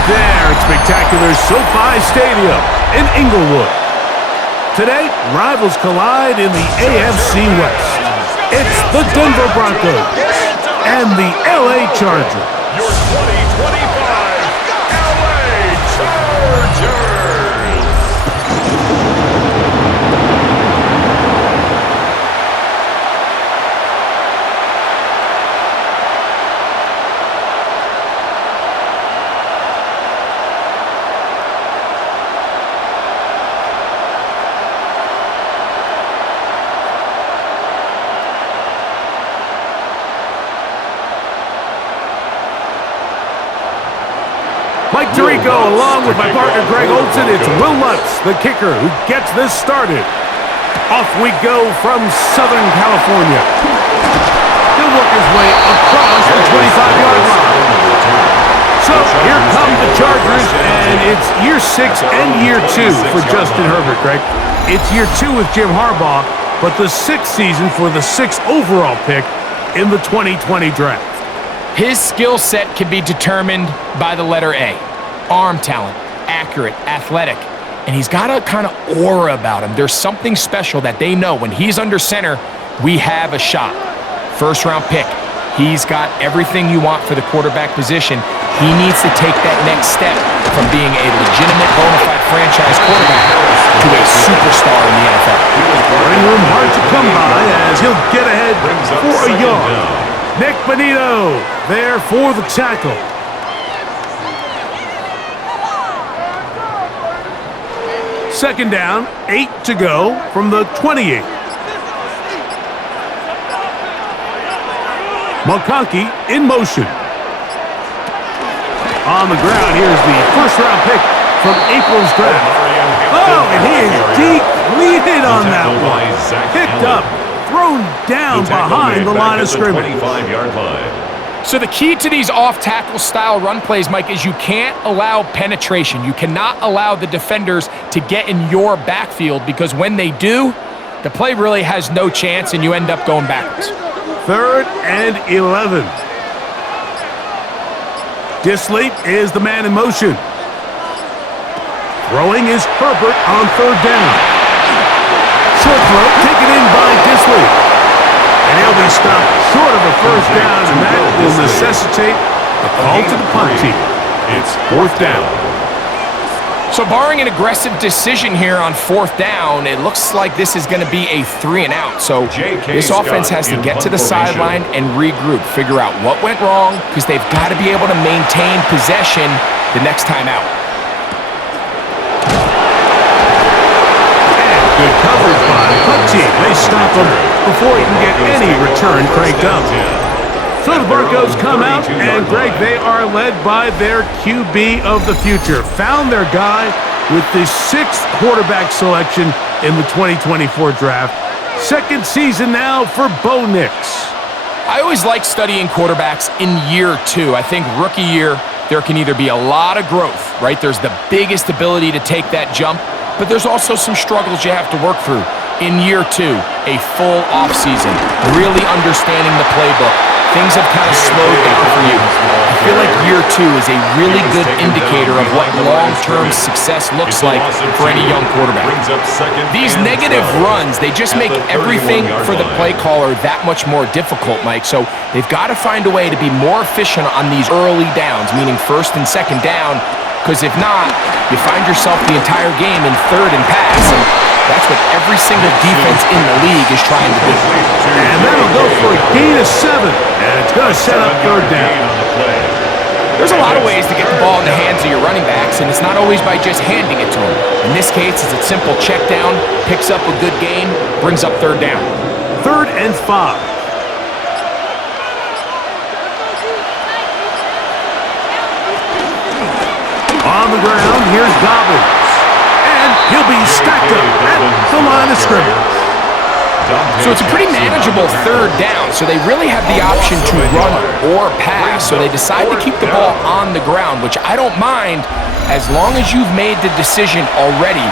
right there at spectacular SoFi Stadium in Inglewood. Today, rivals collide in the AFC West. It's the Denver Broncos and the LA Chargers. Your 2025 LA Chargers. Mike Tirico, along with my partner Greg Olson, it's Will Lutz, the kicker, who gets this started. Off we go from Southern California. He'll work his way across the 25-yard line. So here come the Chargers, and it's year 6 and year 2 for Justin Herbert, Greg. It's year 2 with Jim Harbaugh, but the 6th season for the 6th overall pick in the 2020 draft. His skill set can be determined by the letter A. Arm talent, accurate, athletic, and he's got a kind of aura about him. There's something special that they know when he's under center, we have a shot. First-round pick. He's got everything you want for the quarterback position. He needs to take that next step from being a legitimate, bona fide franchise quarterback to a superstar in the NFL. Running room hard to come by as he'll get ahead for a yard. Nick Bonito there for the tackle. Second down, 8 to go from the 28. McConkey in motion. On the ground, here's the first-round pick from April's draft. Oh, and he is depleted on that one. Picked up, thrown down behind the line of scrimmage. So the key to these off-tackle style run plays, Mike, is you can't allow penetration. You cannot allow the defenders to get in your backfield, because when they do, the play really has no chance and you end up going backwards. 3rd and 11. Disley is the man in motion. Throwing is Herbert on 3rd down. Short throw taken in by Disley. And he'll be stopped short of a first down, and that will necessitate a call to the punt team. It's 4th down. So barring an aggressive decision here on 4th down, it looks like this is going to be a 3-and-out. So this offense has to get to the sideline and regroup, figure out what went wrong, because they've got to be able to maintain possession the next time out. And good coverage by the punt team. They stop him before he can get any return cranked up. So the Broncos come out, and Greg, they are led by their QB of the future. Found their guy with the 6th quarterback selection in the 2024 draft. 2nd season now for Bo Nix. I always like studying quarterbacks in year 2. I think rookie year, there can either be a lot of growth, right? There's the biggest ability to take that jump, but there's also some struggles you have to work through. In year 2, a full offseason, really understanding the playbook. Things have kind of slowed down for you. I feel like year 2 is a really good indicator of what long-term success looks like for any young quarterback. These negative runs, they just make everything for the play caller that much more difficult, Mike. So they've got to find a way to be more efficient on these early downs, meaning 1st and 2nd down, because if not, you find yourself the entire game in 3rd and pass, and that's what every single defense in the league is trying to do. And that'll go for a gain of 7, and it's going to set up 3rd down. There's a lot of ways to get the ball in the hands of your running backs, and it's not always by just handing it to them. In this case, it's a simple check down, picks up a good gain, brings up 3rd down. 3rd and 5. On the ground, here's Dobbins. And he'll be stacked up at the line of scrimmage. So it's a pretty manageable 3rd down, so they really have the option to run or pass. So they decide to keep the ball on the ground, which I don't mind as long as you've made the decision already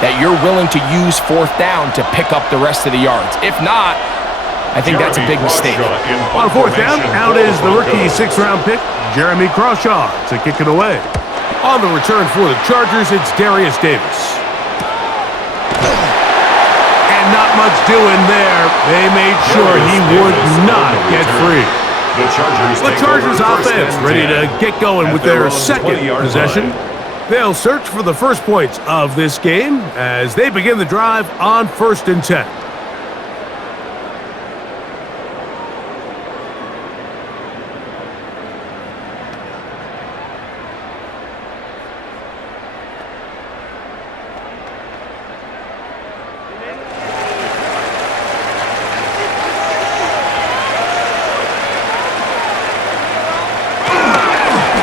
that you're willing to use 4th down to pick up the rest of the yards. If not, I think that's a big mistake. On 4th down, out is the rookie 6th-round pick, Jeremy Crawshaw, to kick it away. On the return for the Chargers, it's Darius Davis. And not much doing there. They made sure he would not get free. The Chargers offense ready to get going with their second possession. They'll search for the first points of this game as they begin the drive on 1st and 10.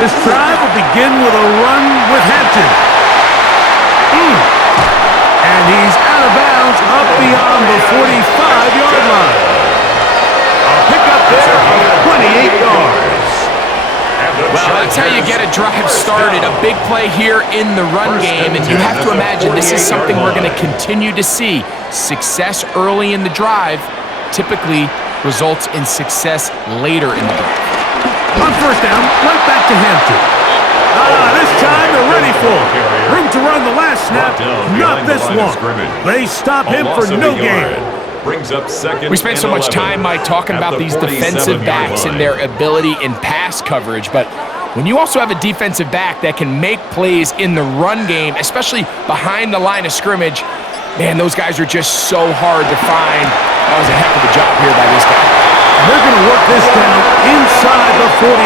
This drive will begin with a run with Hampton. And he's out of bounds up beyond the 45-yard line. A pickup there of 28 yards. Well, that's how you get a drive started. A big play here in the run game, and you have to imagine this is something we're going to continue to see. Success early in the drive typically results in success later in the drive. On 1st down, right back to Hampton. This time they're ready for it. Room to run the last snap, not this one. They stop him for no gain. We spent so much time, Mike, talking about these defensive backs and their ability in pass coverage, but when you also have a defensive back that can make plays in the run game, especially behind the line of scrimmage, man, those guys are just so hard to find. That was a heck of a job here by this guy. They're going to work this down inside the 45.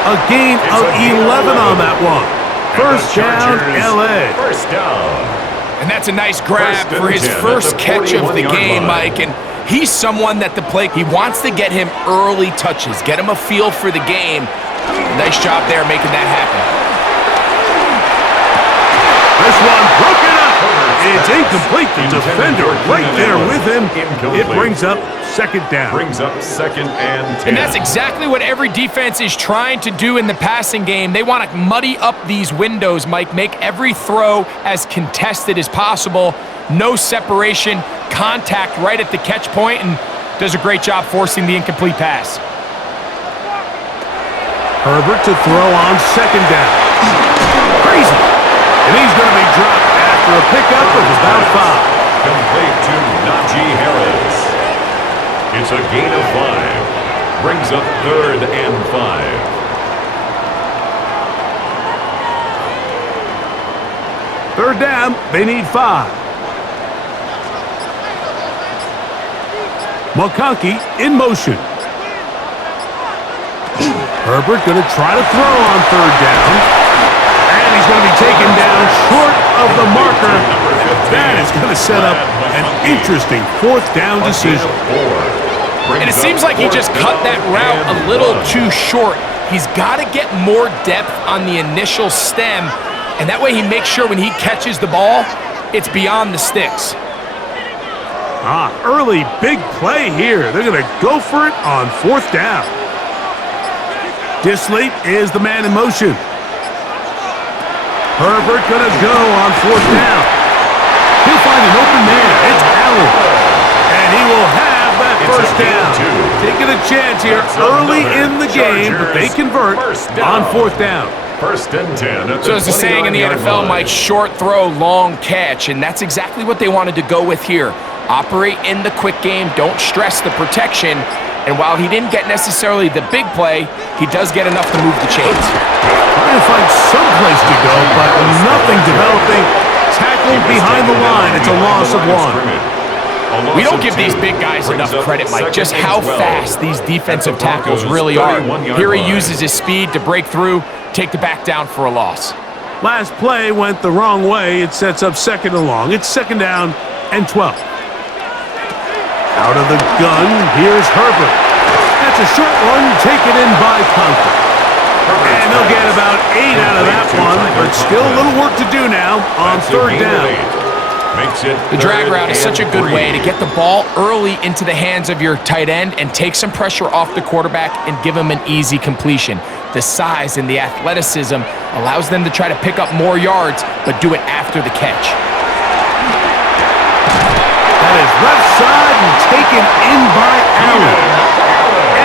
A gain of 11 on that one. 1st down, LA. First down. And that's a nice grab for his first catch of the game, Mike. And he's someone that he wants to get him early touches, get him a feel for the game. Nice job there making that happen. This one broken up. It's incomplete. The defender right there with him. It brings up 2nd down. Brings up 2nd and 10. And that's exactly what every defense is trying to do in the passing game. They want to muddy up these windows, Mike, make every throw as contested as possible. No separation, contact right at the catch point, and does a great job forcing the incomplete pass. Herbert to throw on 2nd down. Crazy. And he's going to be dropped after a pickup of about 5. Complete to Najee Harris. It's a gain of 5. Brings up 3rd and 5. Third down, they need 5. McConkey in motion. Herbert going to try to throw on 3rd down. And he's going to be taken down short of the marker. That is going to set up an interesting 4th down decision. And it seems like he just cut that route a little too short. He's got to get more depth on the initial stem, and that way he makes sure when he catches the ball, it's beyond the sticks. Early big play here. They're going to go for it on 4th down. Disley is the man in motion. Herbert going to go on 4th down. He'll find an open man. It's Allen. And he will have that 1st down. Taking a chance here early in the game, but they convert on 4th down. 1st and 10. So as the saying in the NFL, Mike, short throw, long catch, and that's exactly what they wanted to go with here. Operate in the quick game, don't stress the protection, and while he didn't get necessarily the big play, he does get enough to move the chains. Trying to find some place to go, but nothing developing. Tackled behind the line. It's a loss of 1. We don't give these big guys enough credit, Mike, just how fast these defensive tackles really are. Here he uses his speed to break through, take the back down for a loss. Last play went the wrong way. It sets up 2nd and long. It's 2nd down and 12. Out of the gun, here's Herbert. That's a short one taken in by Conklin. And they'll get about 8 out of that one, but still a little work to do now on 3rd down. The drag route is such a good way to get the ball early into the hands of your tight end and take some pressure off the quarterback and give him an easy completion. The size and the athleticism allows them to try to pick up more yards, but do it after the catch. That is left side and taken in by Allen.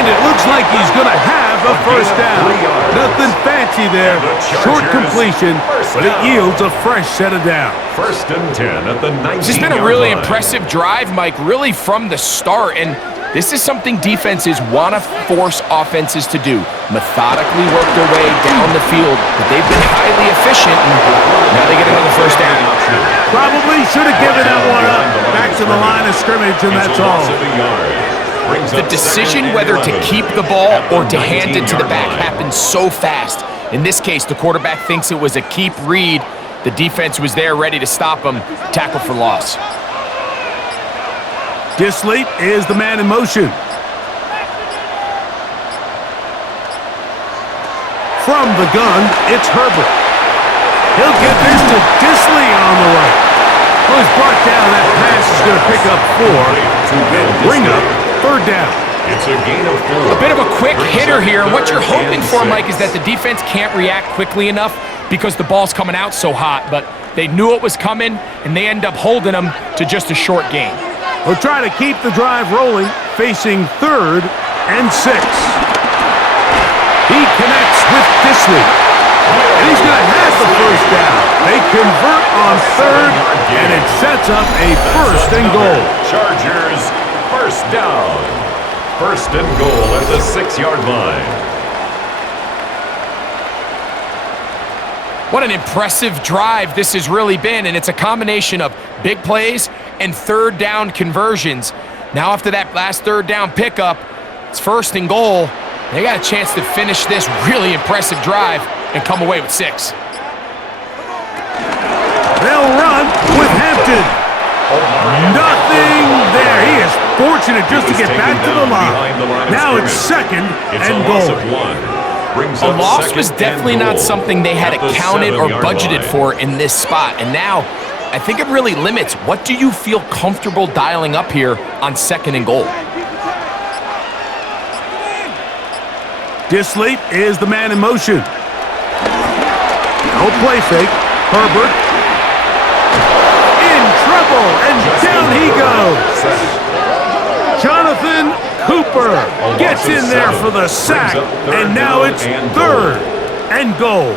And And it looks like he's going to have a first down. Nothing fancy there. Short completion, but it yields a fresh set of downs. First and 10 at the 19-yard line. This has been a really impressive drive, Mike, really from the start. And this is something defenses want to force offenses to do. Methodically work their way down the field, but they've been highly efficient, and now they get another first down. Probably should have given that one up. Back to the line of scrimmage, and that's all. The decision whether to keep the ball or to hand it to the back happens so fast. In this case, the quarterback thinks it was a keep read. The defense was there ready to stop him. Tackle for loss. Disley is the man in motion. From the gun, it's Herbert. He'll get this to Disley on the right. Well, he's brought down. That pass is going to pick up 4. Bring up third down. It's a gain of 4. A bit of a quick hitter here. And what you're hoping for, Mike, is that the defense can't react quickly enough because the ball's coming out so hot. But they knew it was coming, and they end up holding them to just a short gain. We'll try to keep the drive rolling, facing 3rd and 6. He connects with Disley. And he's going to have the first down. They convert on 3rd, and it sets up a first and goal. Chargers, first down. First and goal at the 6-yard line. What an impressive drive this has really been, and it's a combination of big plays and third down conversions. Now after that last third down pickup, it's first and goal. They got a chance to finish this really impressive drive and come away with 6. They'll run with Hampton. Nothing there. He is fortunate just to get back to the line. Now it's second and goal. A loss was definitely not something they had accounted or budgeted for in this spot. And now, I think it really limits what do you feel comfortable dialing up here on second and goal. Disley is the man in motion. No play fake. Herbert in trouble, and down he goes. Jonathan Cooper gets in there for the sack, and now it's 3rd and goal.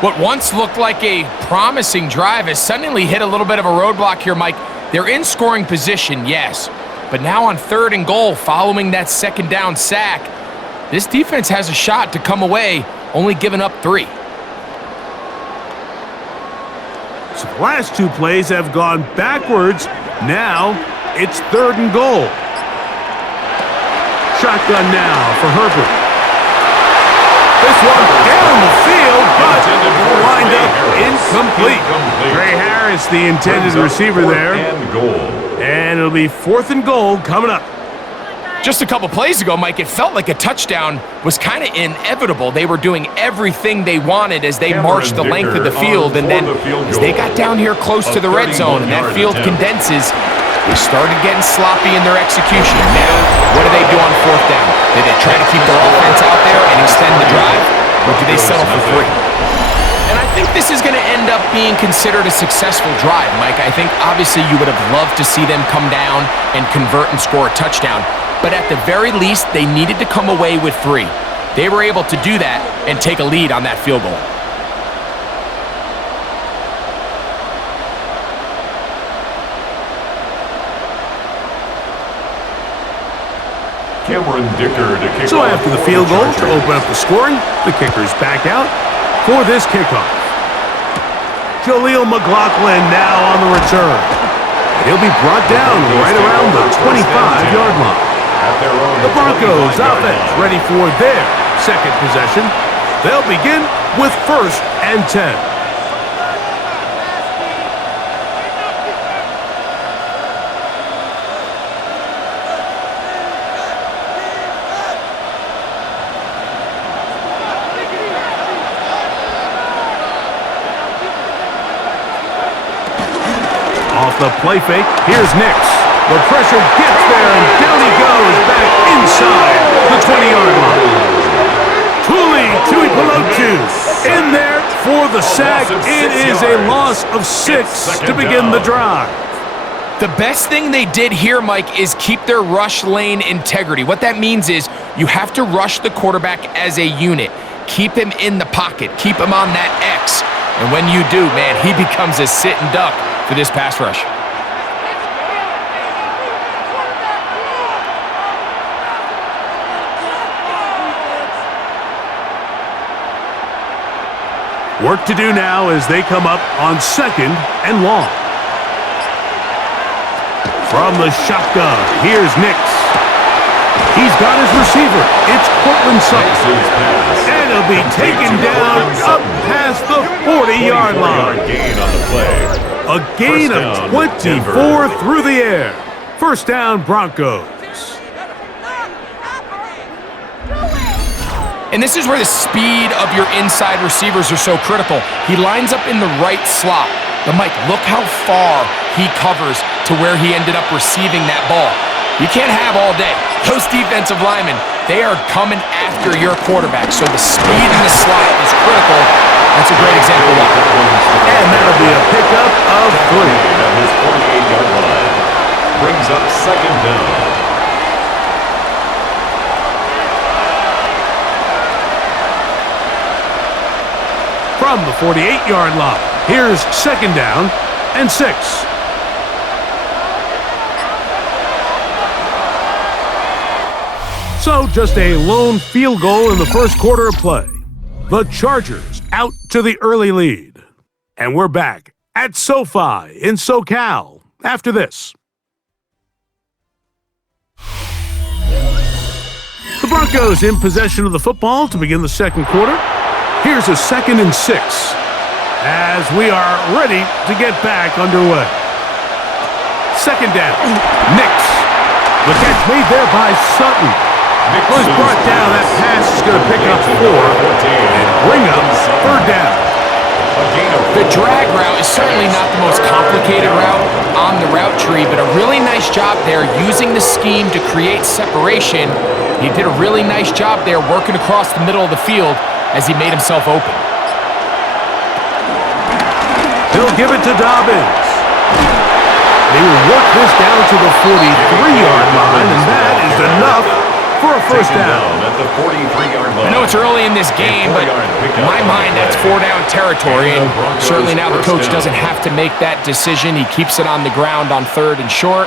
What once looked like a promising drive has suddenly hit a little bit of a roadblock here, Mike. They're in scoring position, yes, but now on 3rd and goal, following that second down sack, this defense has a shot to come away, only giving up 3. So the last 2 plays have gone backwards. Now it's 3rd and goal. Shotgun now for Herbert. This one down the field, but will wind up incomplete. Trey Harris, the intended receiver there. And it'll be 4th and goal coming up. Just a couple plays ago, Mike, it felt like a touchdown was kind of inevitable. They were doing everything they wanted as they marched the length of the field, and then as they got down here close to the red zone and that field condenses, they started getting sloppy in their execution. Now, what do they do on 4th down? Do they try to keep their offense out there and extend the drive, or do they settle for 3? And I think this is going to end up being considered a successful drive, Mike. I think obviously you would have loved to see them come down and convert and score a touchdown. But at the very least, they needed to come away with 3. They were able to do that and take a lead on that field goal. Cameron Dicker to kick So off after the for field goal to Chargers. open up the scoring, the kicker's back out for this kickoff. Jaleel McLaughlin now on the return. He'll be brought down right around the 25-yard line. The Broncos offense ready for their second possession. They'll begin with 1st and 10. Off the play fake, here's Nix. The pressure gets there, and down he goes back inside the 20-yard line. Tuli Tuipulotu in there for the sack. It is a loss of 6 to begin the drive. The best thing they did here, Mike, is keep their rush lane integrity. What that means is you have to rush the quarterback as a unit. Keep him in the pocket. Keep him on that X. And when you do, man, he becomes a sitting duck for this pass rush. Work to do now as they come up on 2nd and long. From the shotgun, here's Nix. He's got his receiver. It's Cortland Sutton. And he'll be taken down up past the 40-yard line. A gain of 24 through the air. First down, Broncos. And this is where the speed of your inside receivers are so critical. He lines up in the right slot. But, Mike, look how far he covers to where he ended up receiving that ball. You can't have all day. Those defensive linemen, they are coming after your quarterback. So the speed in the slot is critical. That's a great example of that. And that'll be a pickup of 3. At his 48-yard line. Brings up 2nd down. From the 48-yard line, here's 2nd down and 6. So just a lone field goal in the first quarter of play. The Chargers out to the early lead. And we're back at SoFi in SoCal after this. The Broncos in possession of the football to begin the second quarter. Here's a 2nd and 6 as we are ready to get back underway. 2nd down, Nix. The catch made there by Sutton. Was brought down. That pass is going to pick up 4 and bring up 3rd down. The drag route is certainly not the most complicated route on the route tree, but a really nice job there using the scheme to create separation. He did a really nice job there working across the middle of the field as he made himself open. He'll give it to Dobbins. They will work this down to the 43-yard line, and that is enough for a first down. At the 43-yard line. I know it's early in this game, but in my mind, that's 4-down territory, and certainly now the coach doesn't have to make that decision. He keeps it on the ground on 3rd and short,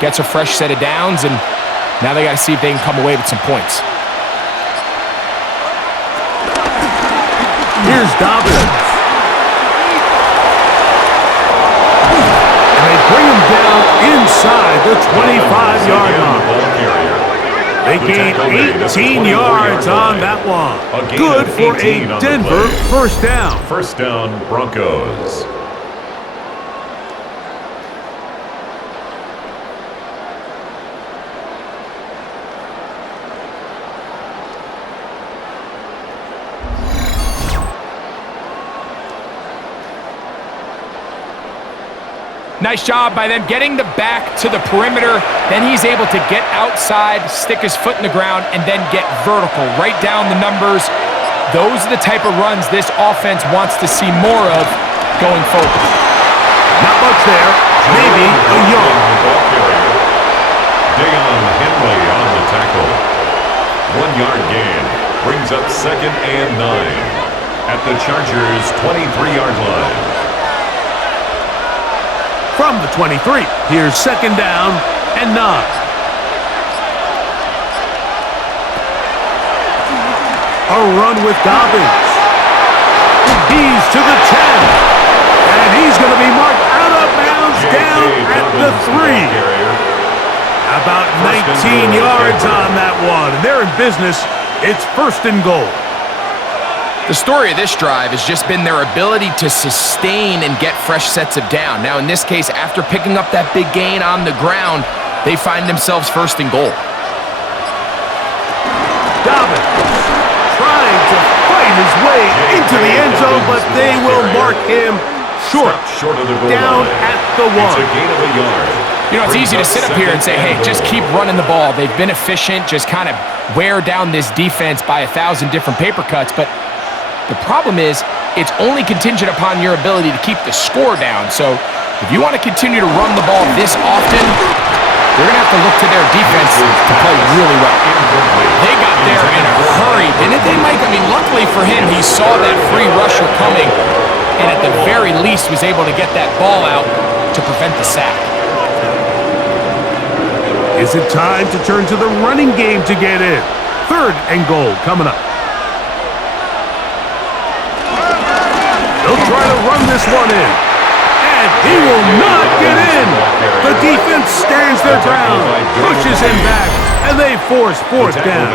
gets a fresh set of downs, and now they got to see if they can come away with some points. Here's Dobbins. And they bring him down inside the 25-yard line. They gain 18 yards on that one. Good for a Denver first down. First down, Broncos. Nice job by them getting the back to the perimeter. Then he's able to get outside, stick his foot in the ground, and then get vertical, right down the numbers. Those are the type of runs this offense wants to see more of going forward. Not much there. Maybe a yard. Deion Henley on the tackle. 1-yard gain. Brings up 2nd and 9 at the Chargers' 23-yard line. From the 23, here's 2nd down and 9. A run with Dobbins. He's to the 10. And he's going to be marked out of bounds down at the 3. About 19 yards on that one. And they're in business. It's 1st and goal. The story of this drive has just been their ability to sustain and get fresh sets of down. Now, in this case, after picking up that big gain on the ground, they find themselves 1st and goal. Dobbins trying to fight his way into the end zone, but they will mark him short of the goal down line. at the 1. It's a gain of a yard. You know, it's easy to sit up here and say, hey, just keep running the ball. They've been efficient, just kind of wear down this defense by 1,000 different paper cuts, but the problem is it's only contingent upon your ability to keep the score down. So If you want to continue to run the ball this often, they're going to have to look to their defense to play really well. They got there in a hurry, didn't they, Mike? I mean, luckily for him, he saw that free rusher coming and at the very least was able to get that ball out to prevent the sack. Is it time to turn to the running game to get in? 3rd and goal coming up. They'll try to run this one in. And he will not get in. The defense stands their ground, pushes him back, and they force 4th down.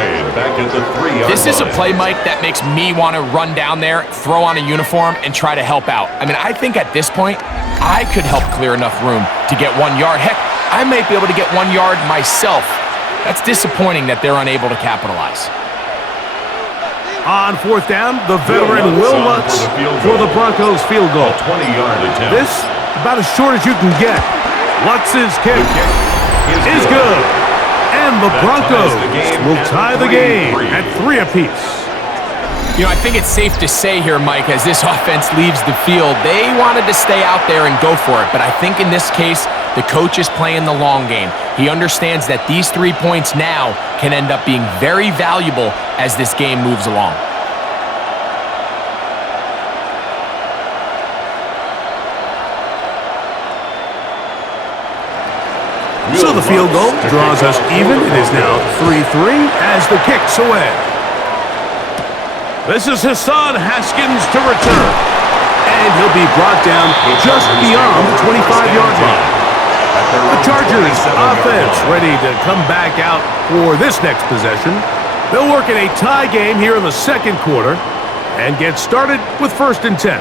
This is a play, Mike, that makes me want to run down there, throw on a uniform, and try to help out. I mean, I think at this point, I could help clear enough room to get 1 yard. Heck, I might be able to get 1 yard myself. That's disappointing that they're unable to capitalize. On 4th down, the veteran Will Lutz for the Broncos field goal. 20-yard attempt. This, about as short as you can get. Lutz's kick is good. And the Broncos will tie the game at 3 apiece. You know, I think it's safe to say here, Mike, as this offense leaves the field, they wanted to stay out there and go for it. But I think in this case, the coach is playing the long game. He understands that these 3 points now can end up being very valuable as this game moves along. So the field goal draws us even. It is now 3-3 as the kick's away. This is Hassan Haskins to return. And he'll be brought down just beyond the 25-yard line. The Chargers offense ready to come back out for this next possession. They'll work in a tie game here in the 2nd quarter and get started with 1st and 10.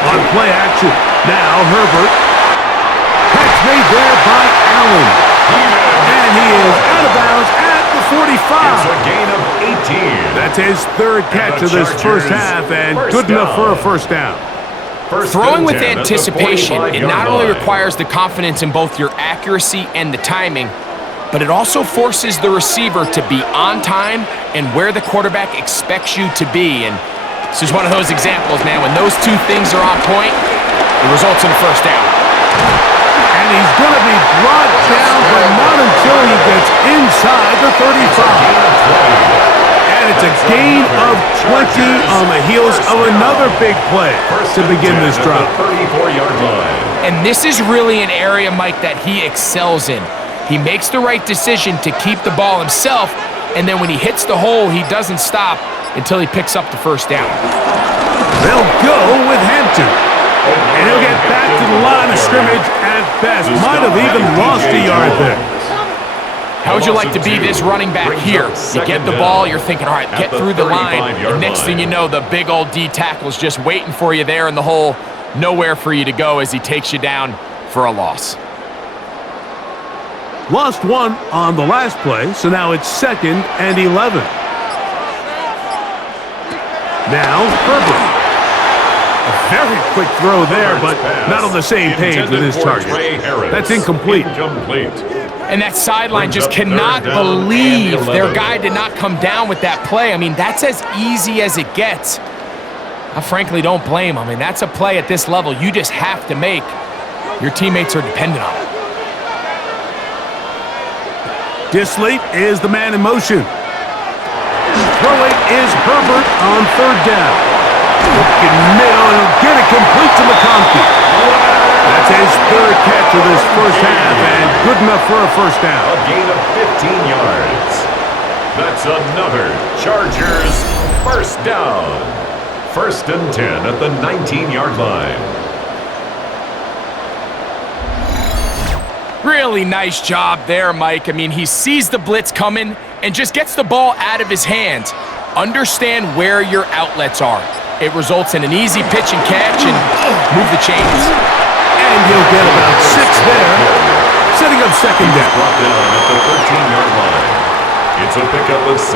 On play action, now Herbert. Catch made there by Allen. And he is out of bounds at the 45. It's a gain of 18. That's his 3rd catch of this first half and good enough for a 1st down. Throwing with anticipation, it not only requires the confidence in both your accuracy and the timing, but it also forces the receiver to be on time and where the quarterback expects you to be. And this is one of those examples, man. When those 2 things are on point, it results in a 1st down. And he's going to be brought down, but not until he gets inside the 35. And it's a gain of 20 on the heels of another big play to begin this drive. 34-yard line. And this is really an area, Mike, that he excels in. He makes the right decision to keep the ball himself, and then when he hits the hole, he doesn't stop until he picks up the 1st down. They'll go with Hampton. And he'll get back to the line of scrimmage at best. Might have even lost a yard there. How would you like to be this running back here? You get the ball, you're thinking, all right, get through the line. And next thing you know, the big old D tackle's just waiting for you there in the hole. Nowhere for you to go as he takes you down for a loss. Lost 1 on the last play, so now it's 2nd and 11. Now, Herbert. A very quick throw there, but not on the same page with his target. That's incomplete. And that sideline just cannot believe their guy did not come down with that play. I mean, that's as easy as it gets. I frankly don't blame him. I mean, that's a play at this level you just have to make. Your teammates are dependent on it. Disley is the man in motion. Throwing is Herbert on 3rd down. Looking middle, and he'll get it complete to McConkey. That's his 3rd catch of this first half, and good enough for a 1st down. A gain of 15 yards. That's another Chargers 1st down. 1st and 10 at the 19-yard line. Really nice job there, Mike. I mean, he sees the blitz coming and just gets the ball out of his hands. Understand where your outlets are. It results in an easy pitch and catch and move the chains. And you'll get about 6 there, setting up 2nd down. Brought down at the 13-yard line. It's a pickup of 6.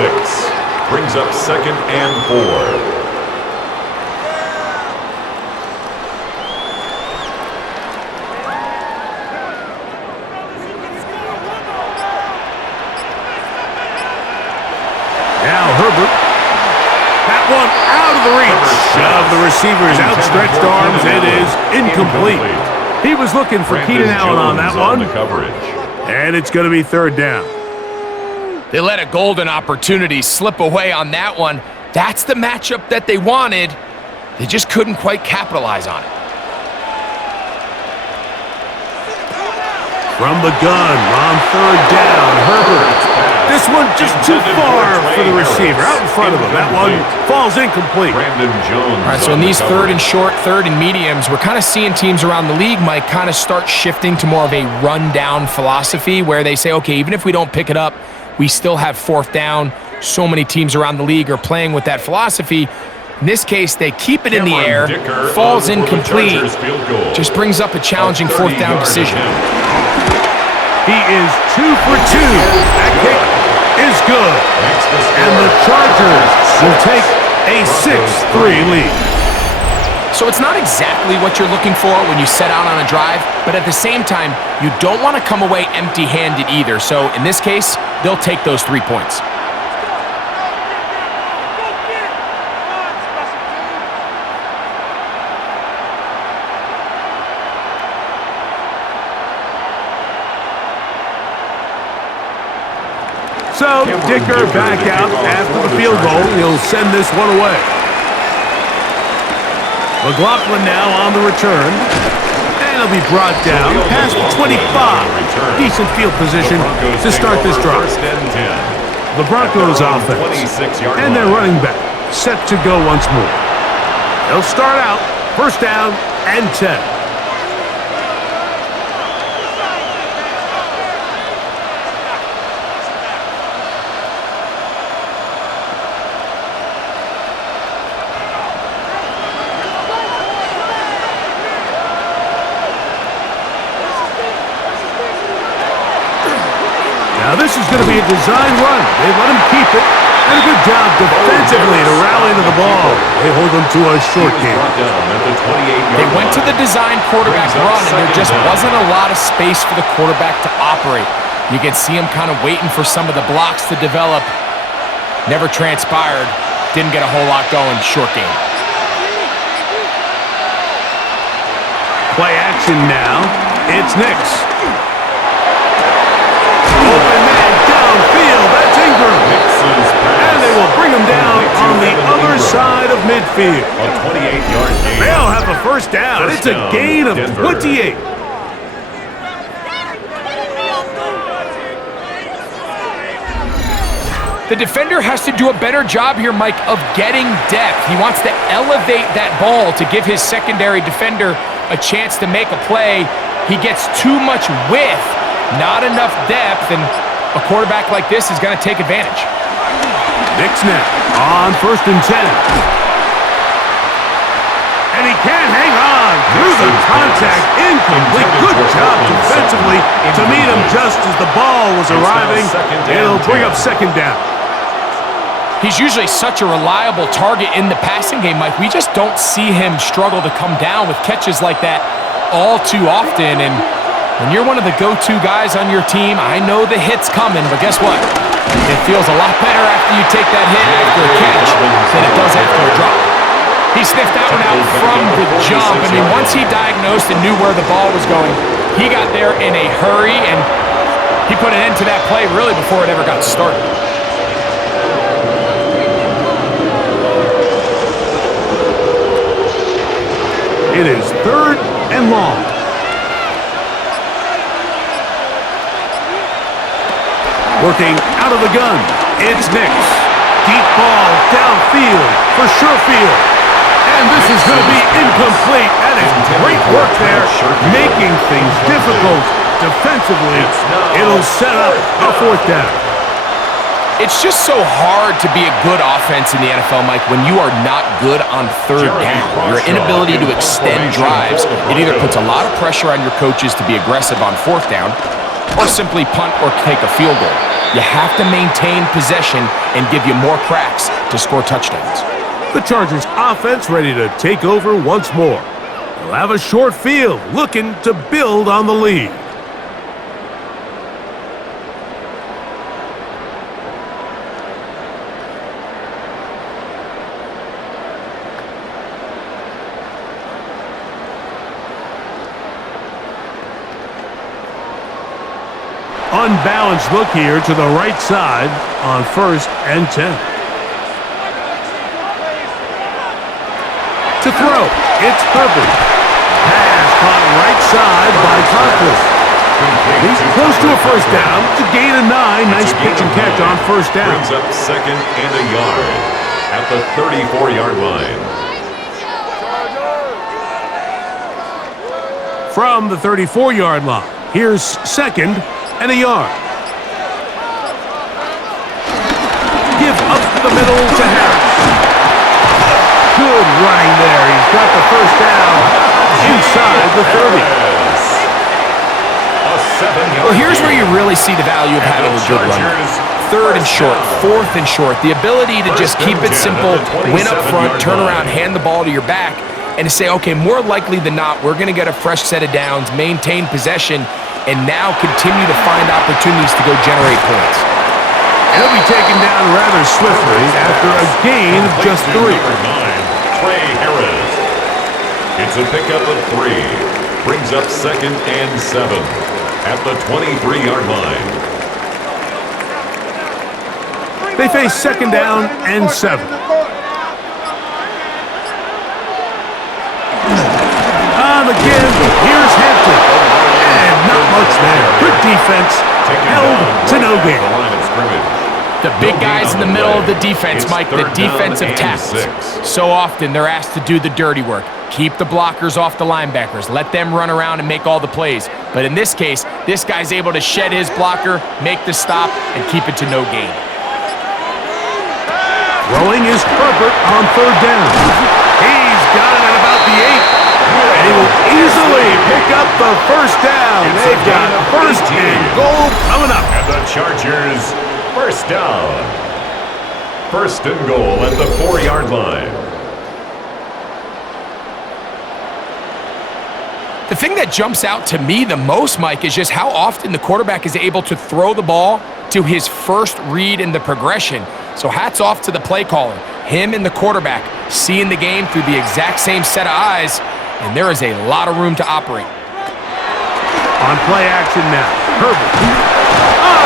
Brings up 2nd and 4. Out of the reach of the receiver's outstretched arms. It is incomplete. He was looking for Keenan Allen on that one. And it's going to be third down. They let a golden opportunity slip away on that one. That's the matchup that they wanted. They just couldn't quite capitalize on it. From the gun on third down, Herbert. This one just too far for the receiver. Out in front of him. That one falls incomplete. All right, so in these third and short, third and mediums, we're kind of seeing teams around the league, Mike, kind of start shifting to more of a run-down philosophy where they say, okay, even if we don't pick it up, we still have fourth down. So many teams around the league are playing with that philosophy. In this case, they keep it in the air, falls incomplete, just brings up a challenging fourth down decision. He is 2 for 2. That kick is good. And the Chargers will take a 6-3 lead. So it's not exactly what you're looking for when you set out on a drive, but at the same time, you don't want to come away empty-handed either. So in this case, they'll take those 3 points. So Dicker back out after the field goal. He'll send this one away. McLaughlin now on the return. And he'll be brought down past the 25. Decent field position to start this drive. The Broncos offense and their running back set to go once more. They'll start out first down and 10. Now this is going to be a design run. They let him keep it. And a good job defensively to rally to the ball. They hold them to a short game. They went to the design quarterback run, and there just wasn't a lot of space for the quarterback to operate. You can see him kind of waiting for some of the blocks to develop. Never transpired. Didn't get a whole lot going. Short game. Play action now. It's Nix. Open man downfield. That's Ingram. And they will bring him down on the other side of midfield. A 28-yard gain. They'll have a first down. It's a gain of 28. The defender has to do a better job here, Mike, of getting depth. He wants to elevate that ball to give his secondary defender a chance to make a play. He gets too much width, not enough depth, and a quarterback like this is going to take advantage. Nix now on first and 10. And he can't hang on through the contact. Incomplete. Good job defensively to meet him just as the ball was arriving. It'll bring up second down. He's usually such a reliable target in the passing game, Mike. We just don't see him struggle to come down with catches like that all too often. And when you're one of the go-to guys on your team, I know the hit's coming, but guess what? It feels a lot better after you take that hit after a catch than it does after a drop. He sniffed that one out from the jump. I mean, once he diagnosed and knew where the ball was going, he got there in a hurry, and he put an end to that play really before it ever got started. It is third and long. Working out of the gun, it's Nix. Deep ball downfield for Sherfield. And this is going to be incomplete. That is great work there, making things difficult defensively. It'll set up a fourth down. It's just so hard to be a good offense in the NFL, Mike, when you are not good on third down. Your inability to extend drives, it either puts a lot of pressure on your coaches to be aggressive on fourth down or simply punt or take a field goal. You have to maintain possession and give you more cracks to score touchdowns. The Chargers offense ready to take over once more. They'll have a short field looking to build on the lead. unbalanced look here to the right side on 1st and 10. To throw, it's Herbert. Pass caught right side by Conklin. He's close to a first down. To gain a 9. Nice pitch and catch on first down. Brings up 2nd and a yard at the 34-yard line. From the 34-yard line, here's 2nd and a yard. Give up the middle to Harris. Good running there. He's got the first down inside the 30. Well, here's where you really see the value of having a good run. 3rd and short, 4th and short. The ability to just keep it simple, win up front, turn around, hand the ball to your back, and to say, okay, more likely than not, we're going to get a fresh set of downs, maintain possession, and now continue to find opportunities to go generate points. He'll be taken down rather swiftly after a gain of just 3. Trey Harris. It's a pickup of 3. Brings up 2nd and 7 at the 23-yard line. They face 2nd down and 7. On the give, here's Hampton. And not much there. Good defense. Held to no gain. The big guys in the middle of the defense, Mike, the defensive tackles. So often they're asked to do the dirty work. Keep the blockers off the linebackers. Let them run around and make all the plays. But in this case, this guy's able to shed his blocker, make the stop, and keep it to no gain. Throwing is Herbert on 3rd down. He's got it at about the 8. And he will easily pick up the first down. They've got 1st and goal coming up. And the Chargers, 1st down. 1st and goal at the 4-yard line. The thing that jumps out to me the most, Mike, is just how often the quarterback is able to throw the ball to his first read in the progression. So hats off to the play caller. Him and the quarterback seeing the game through the exact same set of eyes, and there is a lot of room to operate. On play action now, Herbert.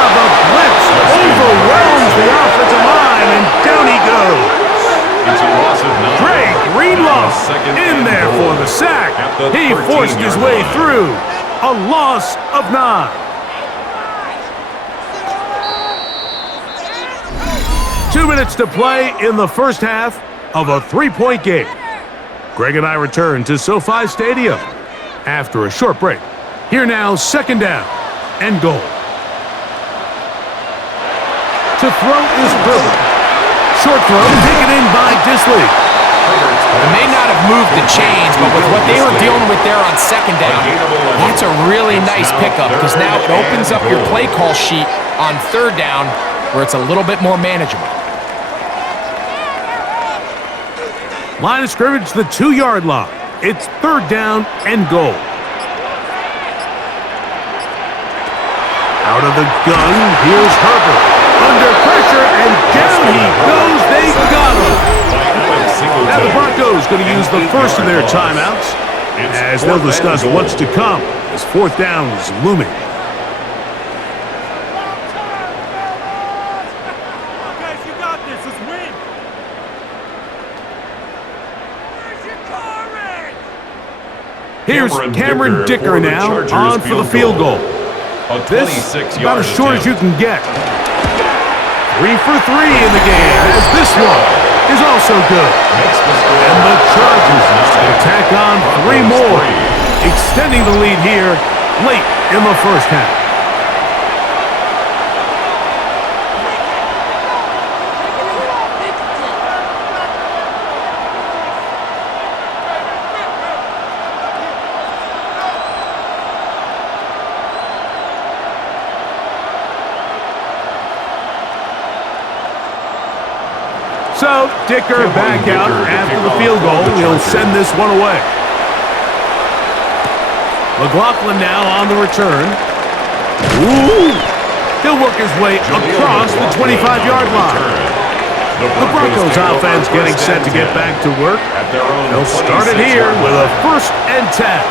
The blitz overwhelms the offensive line, and down he goes. It's a loss of 9. Greg Greenlaw in there for the sack. He forced his way through. A loss of 9. 2 minutes to play in the first half of a 3-point game. Greg and I return to SoFi Stadium after a short break. Here now, 2nd down and goal. To throw is Herbert. Short throw taken in by Disley. They may not have moved the chains, but with what they were dealing with there on 2nd down, that's a really nice pickup because now it opens up your play call sheet on 3rd down where it's a little bit more manageable. Line of scrimmage, the 2-yard line. It's 3rd down and goal. Out of the gun, here's Herbert. Under pressure, and down he goes. They got him. Now the Broncos going to use the first of their timeouts, as they'll discuss what's to come as 4th down is looming. Guys, you got this. Let's win. Here's Cameron Dicker now on for the field goal. This about as short as you can get. 3 for 3 in the game, as this one is also good. And the Chargers will tack on 3 more, extending the lead here late in the first half. So, Dicker back out after the field goal. He'll send this one away. McLaughlin now on the return. Ooh! He'll work his way across the 25-yard line. The Broncos offense getting set to get back to work. They'll start it here with a 1st and 10.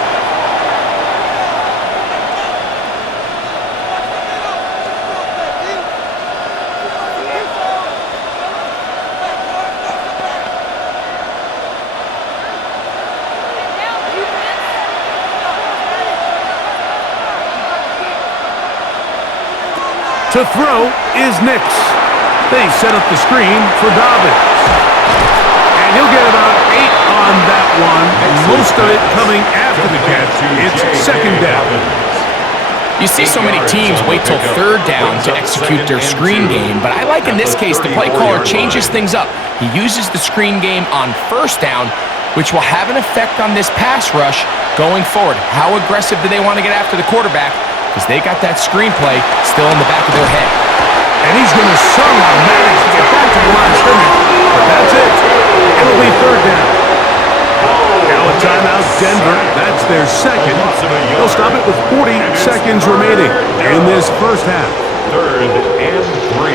To throw is Nix. They set up the screen for Dobbins. And he'll get about 8 on that one. Most of it coming after the catch. It's second down. You see so many teams wait till third down to execute their screen game, but I like in this case the play caller changes things up. He uses the screen game on first down, which will have an effect on this pass rush going forward. How aggressive do they want to get after the quarterback? Because they got that screenplay still in the back of their head. And he's going to somehow manage to get back to the line of scrimmage, but that's it. It'll be third down. Now a timeout, Denver. That's their second. They'll stop it with 40 seconds remaining in this first half. 3rd and 3.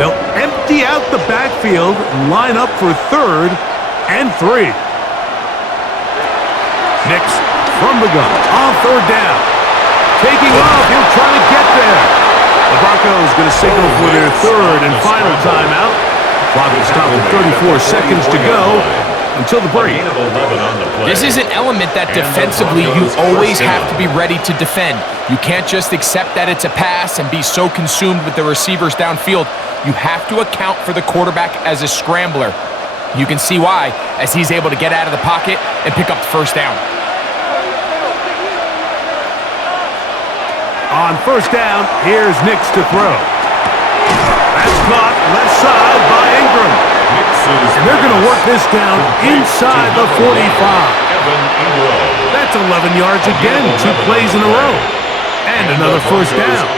They'll empty out the backfield and line up for 3rd and 3. Nix from the gun on 3rd down. Taking off, he'll try to get there. The Broncos going to signal for their 3rd and final timeout. Clock will stop with 34 seconds to go until the break. This is an element that defensively you always have to be ready to defend. You can't just accept that it's a pass and be so consumed with the receivers downfield. You have to account for the quarterback as a scrambler. You can see why, as he's able to get out of the pocket and pick up the first down. On first down, here's Nix to throw. That's caught left side by Ingram. And they're going to work this down inside the 45. That's 11 yards again, 2 plays in a row. And another first down.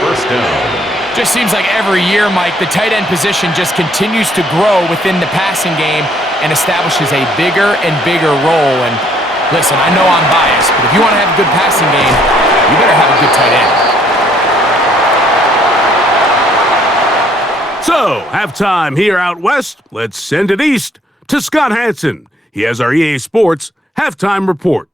Just seems like every year, Mike, the tight end position just continues to grow within the passing game and establishes a bigger and bigger role. And listen, I know I'm biased, but if you want to have a good passing game, you better have a good tight end. So, halftime here out west. Let's send it east to Scott Hansen. He has our EA Sports halftime report.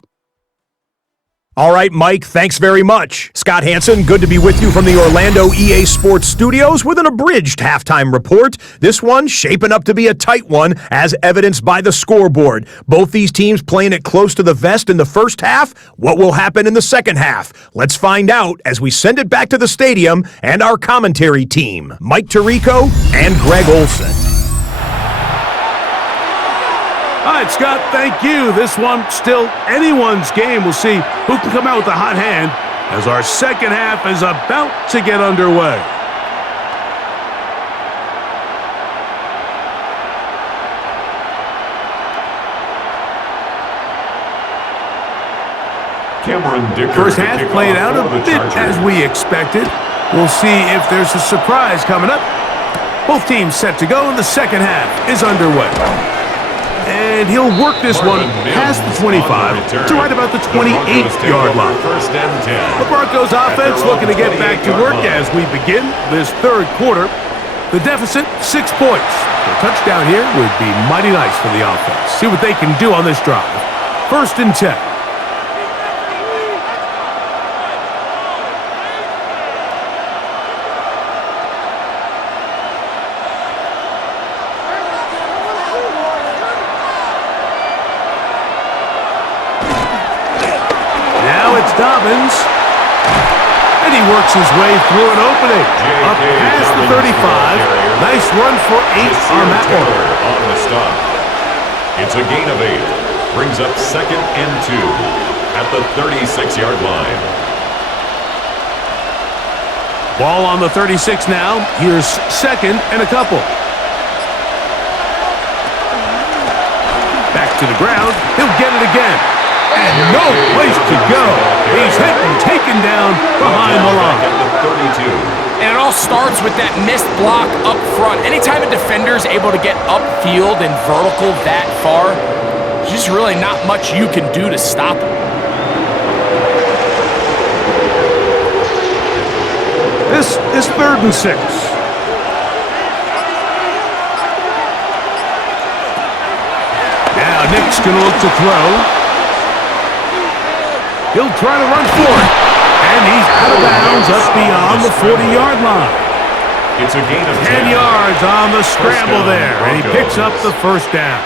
All right, Mike, thanks very much. Scott Hansen, good to be with you from the Orlando EA Sports Studios with an abridged halftime report. This one shaping up to be a tight one, as evidenced by the scoreboard. Both these teams playing it close to the vest in the first half. What will happen in the second half? Let's find out as we send it back to the stadium and our commentary team, Mike Tirico and Greg Olson. All right, Scott, thank you. This one still anyone's game. We'll see who can come out with a hot hand as our second half is about to get underway. First half played out a bit as we expected. We'll see if there's a surprise coming up. Both teams set to go, and the second half is underway. And he'll work this one past the 25 to right about the 28-yard line. The Broncos offense looking to get back to work as we begin this third quarter. The deficit, 6 points. A touchdown here would be mighty nice for the offense. See what they can do on this drive. 1st and 10. Dobbins, and he works his way through an opening up past the 35. Nice run for 8 on that one. On the stop. It's a gain of 8. Brings up 2nd and 2 at the 36-yard line. Ball on the 36 now. Here's 2nd and a couple. Back to the ground. He'll get it again. And no place to go. He's hit and taken down behind the line. And it all starts with that missed block up front. Anytime a defender is able to get upfield and vertical that far, there's just really not much you can do to stop him. This is 3rd and 6. Now Nick's going to look to throw. He'll try to run for it, and he's out of bounds up beyond the 40-yard line. It's a gain of 10 yards on the scramble there, and he picks up the first down.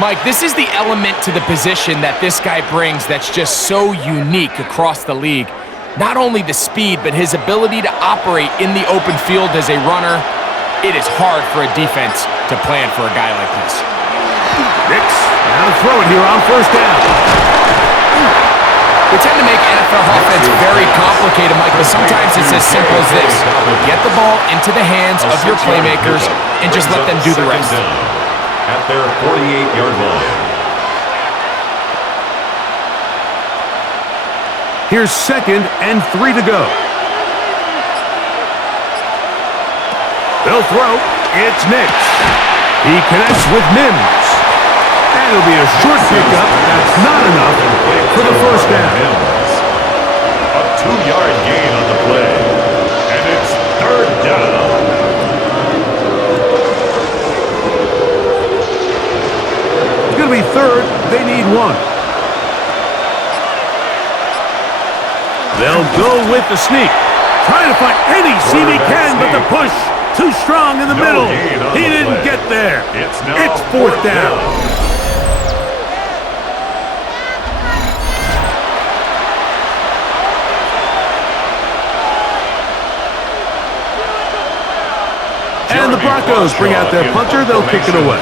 Mike, this is the element to the position that this guy brings that's just so unique across the league. Not only the speed, but his ability to operate in the open field as a runner. It is hard for a defense to plan for a guy like this. Nix, now to throw it here on first down. We tend to make NFL offense very complicated, Mike, but sometimes it's as simple as this. Get the ball into the hands of your playmakers and just let them do the rest. At their 48-yard line. Here's 2nd and 3 to go. They'll throw. It's Nix. He connects with Mims. And it'll be a short pickup. That's not enough for the first down. A 2-yard gain on the play. And it's 3rd down. It's going to be 3rd. They need 1. They'll go with the sneak. Trying to find any seam he can, but the push too strong in the middle. He didn't get there. It's 4th down. And the Broncos bring out their punter. They'll kick it away.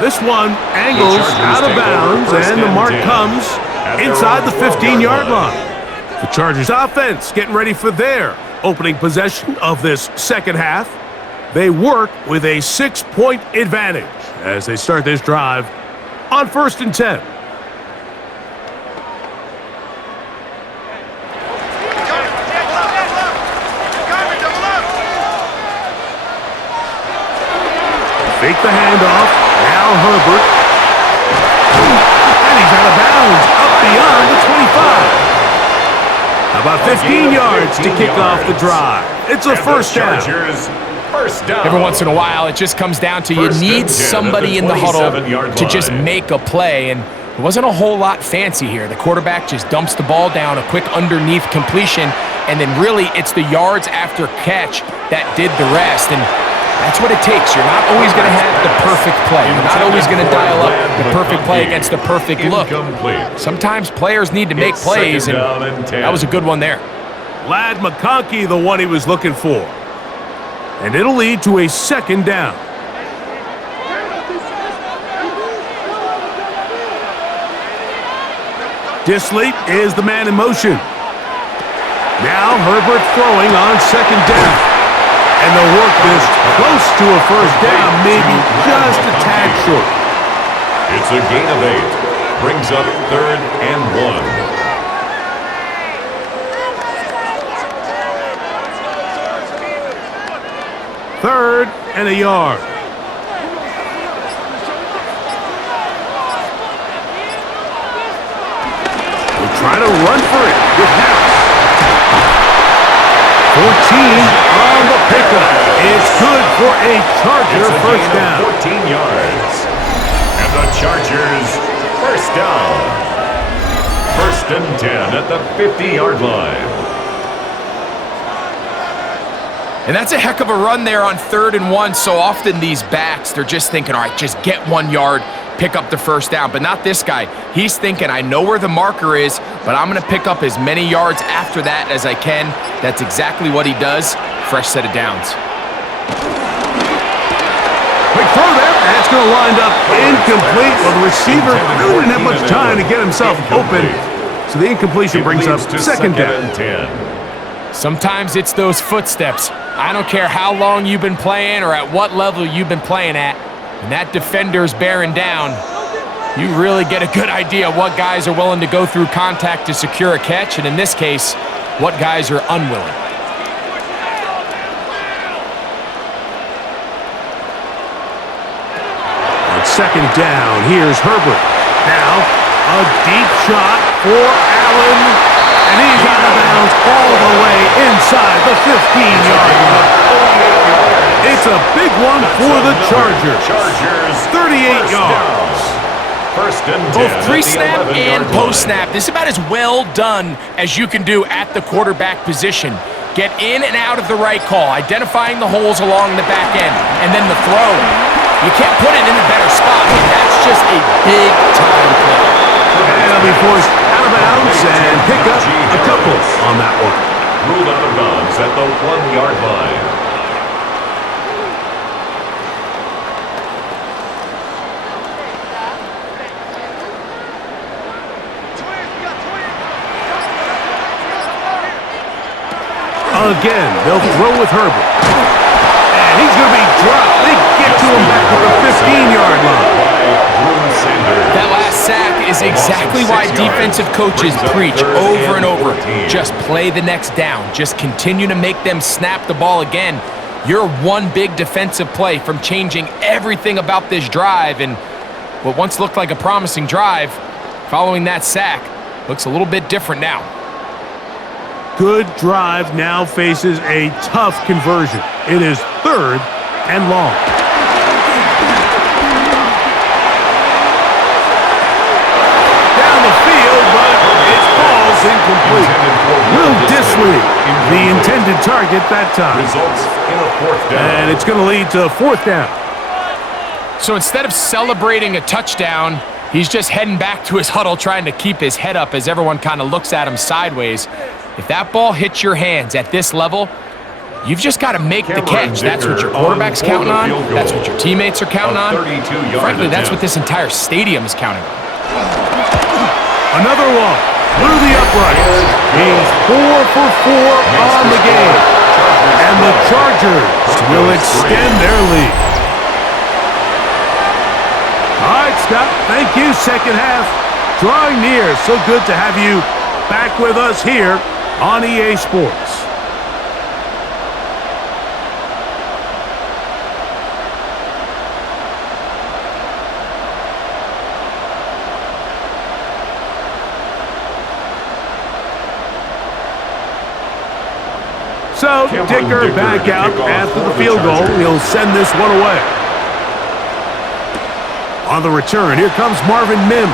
This one angles out of bounds, and the mark comes inside the 15-yard line. The Chargers offense getting ready for their opening possession of this second half. They work with a 6-point advantage as they start this drive on 1st and 10. Fake the handoff. Now Herbert. And he's out of bounds. Up beyond the 25. How about 15 yards to kick off the drive? It's a first down. Every once in a while, it just comes down to you need somebody in the huddle to just make a play. And it wasn't a whole lot fancy here. The quarterback just dumps the ball down, a quick underneath completion, and then really it's the yards after catch that did the rest. And that's what it takes. You're not always going to have the perfect play. You're not always going to dial up the perfect play against the perfect look. Sometimes players need to make plays, and that was a good one there. Lad McConkey, the one he was looking for. And it'll lead to a 2nd down. Disley is the man in motion. Now Herbert throwing on 2nd down. And they'll work this close to a first down, maybe just a tad short. It's a gain of 8. Brings up 3rd and 1. 3rd and a yard. We'll try to run for it with Harris. 14 on the pickup. It's good for a Charger first down. 14 yards. And the Chargers first down. 1st and 10 at the 50-yard line. And that's a heck of a run there on 3rd and 1. So often these backs, they're just thinking, all right, just get 1 yard, pick up the first down. But not this guy. He's thinking, I know where the marker is, but I'm going to pick up as many yards after that as I can. That's exactly what he does. Fresh set of downs. Quick throw there. That's going to wind up incomplete. Well, the receiver really didn't have much time to get himself open. So the incompletion brings up 2nd down. Sometimes it's those footsteps. I don't care how long you've been playing or at what level you've been playing at. When that defender's bearing down, you really get a good idea of what guys are willing to go through contact to secure a catch, and in this case, what guys are unwilling. On 2nd down, here's Herbert. Now, a deep shot for Allen, and he's out of bounds all the way inside the 15-yard line. It's a big one for the Chargers. 38 yards. 1st and 10. Both pre-snap and post-snap. This is about as well done as you can do at the quarterback position. Get in and out of the right call, identifying the holes along the back end, and then the throw. You can't put it in a better spot. That's just a big-time play. And he'll be forced out of bounds and pick up a couple on that one. Ruled out of bounds at the 1-yard line. Again, they'll throw with Herbert. And he's going to be dropped. They get to him back at the 15-yard line. That last sack is exactly why defensive coaches preach over and over. Just play the next down. Just continue to make them snap the ball again. You're one big defensive play from changing everything about this drive. And what once looked like a promising drive, following that sack, looks a little bit different now. Good drive now faces a tough conversion. It is 3rd and long. Down the field, but it's ball's incomplete. Will Disley, the intended target that time. Results in a 4th down. And it's going to lead to 4th down. So instead of celebrating a touchdown, he's just heading back to his huddle trying to keep his head up as everyone kind of looks at him sideways. If that ball hits your hands at this level, you've just got to make the catch. That's what your quarterback's counting on. That's what your teammates are counting on. Frankly, that's what this entire stadium is counting on. Another one through the uprights. He's 4 for 4 on the game. And the Chargers will extend their lead. All right, Scott, thank you. Second half drawing near. So good to have you back with us here on EA Sports. So, Dicker back out after the field goal. He'll send this one away. On the return, here comes Marvin Mims.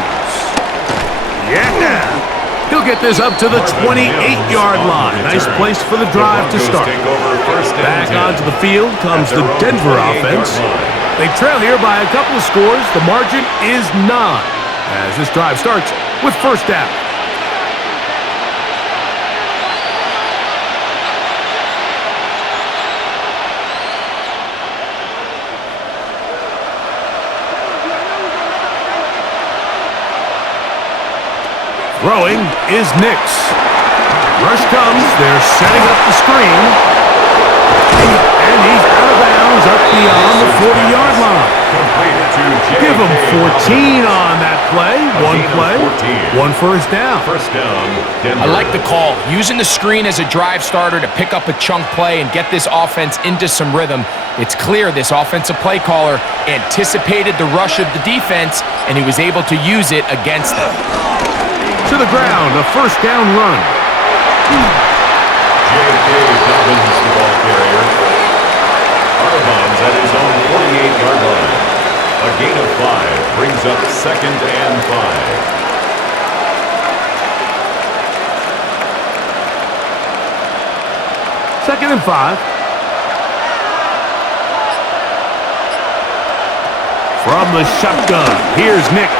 Yeah! He'll get this up to the 28-yard line. Nice place for the drive to start. Back onto the field comes the Denver offense. They trail here by a couple of scores. The margin is 9 as this drive starts with 1st down. Throwing is Nix. Rush comes. They're setting up the screen. And he's out of bounds up beyond the 40-yard line. Give him 14 on that play. One play, 1 first down. I like the call. Using the screen as a drive starter to pick up a chunk play and get this offense into some rhythm. It's clear this offensive play caller anticipated the rush of the defense, and he was able to use it against them. To the ground, a 1st down run. J.K. Dobbins, the ball carrier. Out of bounds at his own 48-yard line. A gain of 5 brings up 2nd and 5. 2nd and 5. From the shotgun, here's Nix.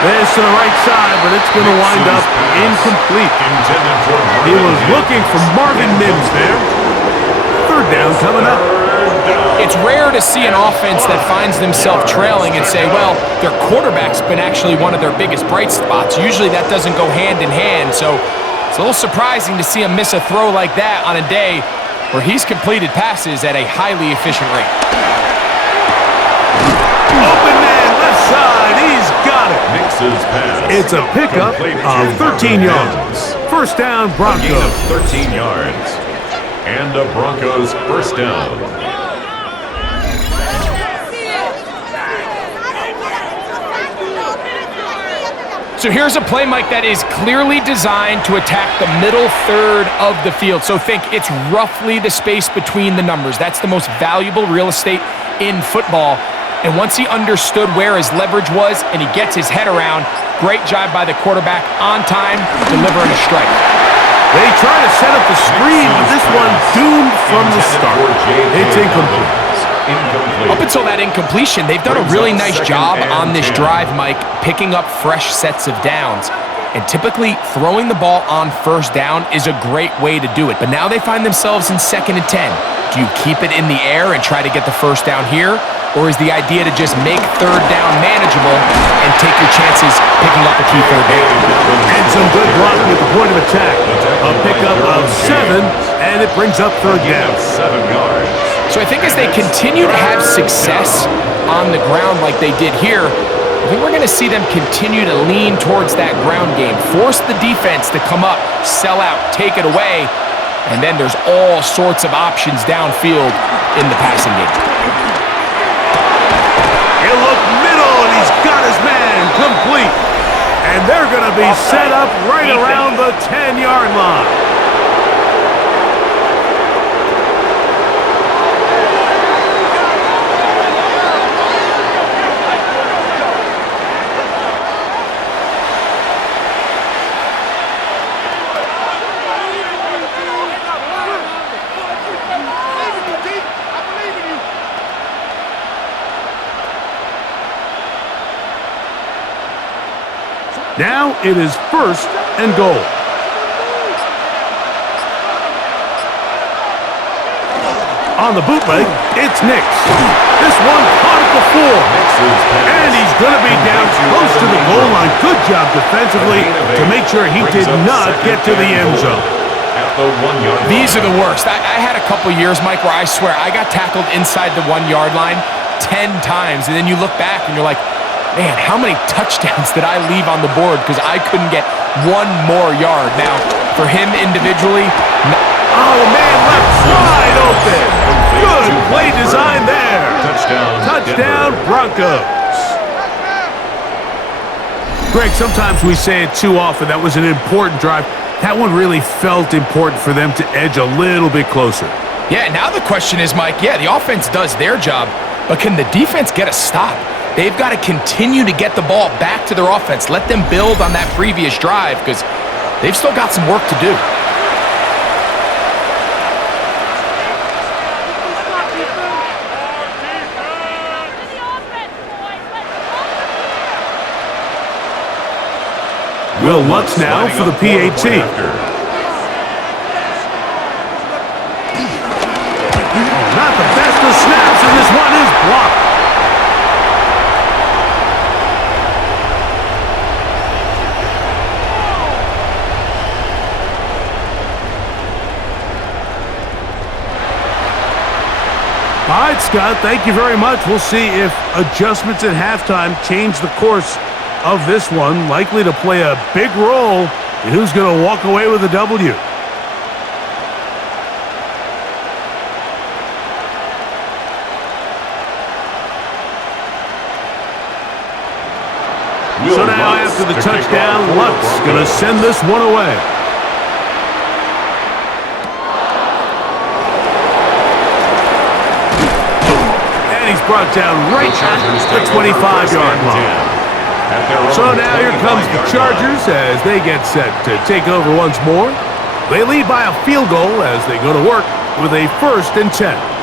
This to the right side, but it's going to wind up incomplete. He was looking for Marvin Mims there. 3rd down coming up. It's rare to see an offense that finds themselves trailing and say, well, their quarterback's been actually one of their biggest bright spots. Usually that doesn't go hand in hand, so it's a little surprising to see him miss a throw like that on a day where he's completed passes at a highly efficient rate. Open man, left side, he's got it. Nix's pass. It's a pickup of 13 yards. 1st down, Broncos. A gain of 13 yards. And the Broncos 1st down. So here's a play, Mike, that is clearly designed to attack the middle 3rd of the field. So think it's roughly the space between the numbers. That's the most valuable real estate in football. And once he understood where his leverage was and he gets his head around, great job by the quarterback on time, delivering a strike. They try to set up the screen, but this one doomed from the start. It's incomplete. Up until that incompletion, they've done a really nice job on this drive, Mike, picking up fresh sets of downs. And typically, throwing the ball on first down is a great way to do it. But now they find themselves in 2nd and 10. Do you keep it in the air and try to get the first down here? Or is the idea to just make 3rd down manageable and take your chances picking up a key 3rd down? And some good blocking at the point of attack. A pickup of 7, and it brings up 3rd down. 7 yards. So I think as they continue to have success on the ground like they did here, I think we're going to see them continue to lean towards that ground game, force the defense to come up, sell out, take it away, and then there's all sorts of options downfield in the passing game. He'll look middle, and he's got his man complete. And they're going to be set up right around the 10-yard line. Now it is 1st and goal. On the bootleg, it's Nix. This one caught at the 4. And he's going to be down close to the goal line. Good job defensively to make sure he did not get to the end zone. These are the worst. I had a couple years, Mike, where I swear I got tackled inside the 1-yard line 10 times. And then you look back and you're like, man, how many touchdowns did I leave on the board because I couldn't get one more yard? Now, for him individually... Oh, man, left wide open. Good play design there. Touchdown, Broncos. Greg, sometimes we say it too often. That was an important drive. That one really felt important for them to edge a little bit closer. Yeah, now the question is, Mike, yeah, the offense does their job, but can the defense get a stop? They've got to continue to get the ball back to their offense. Let them build on that previous drive because they've still got some work to do. Will Lutz now for the PAT. Not the best of snaps, and this one is blocked. All right, Scott, thank you very much. We'll see if adjustments at halftime change the course of this one, likely to play a big role in who's going to walk away with a W. So now after the touchdown, Lutz going to send this one away. And he's brought down right at the 25-yard line. So now here comes the Chargers as they get set to take over once more. They lead by a field goal as they go to work with a 1st and 10.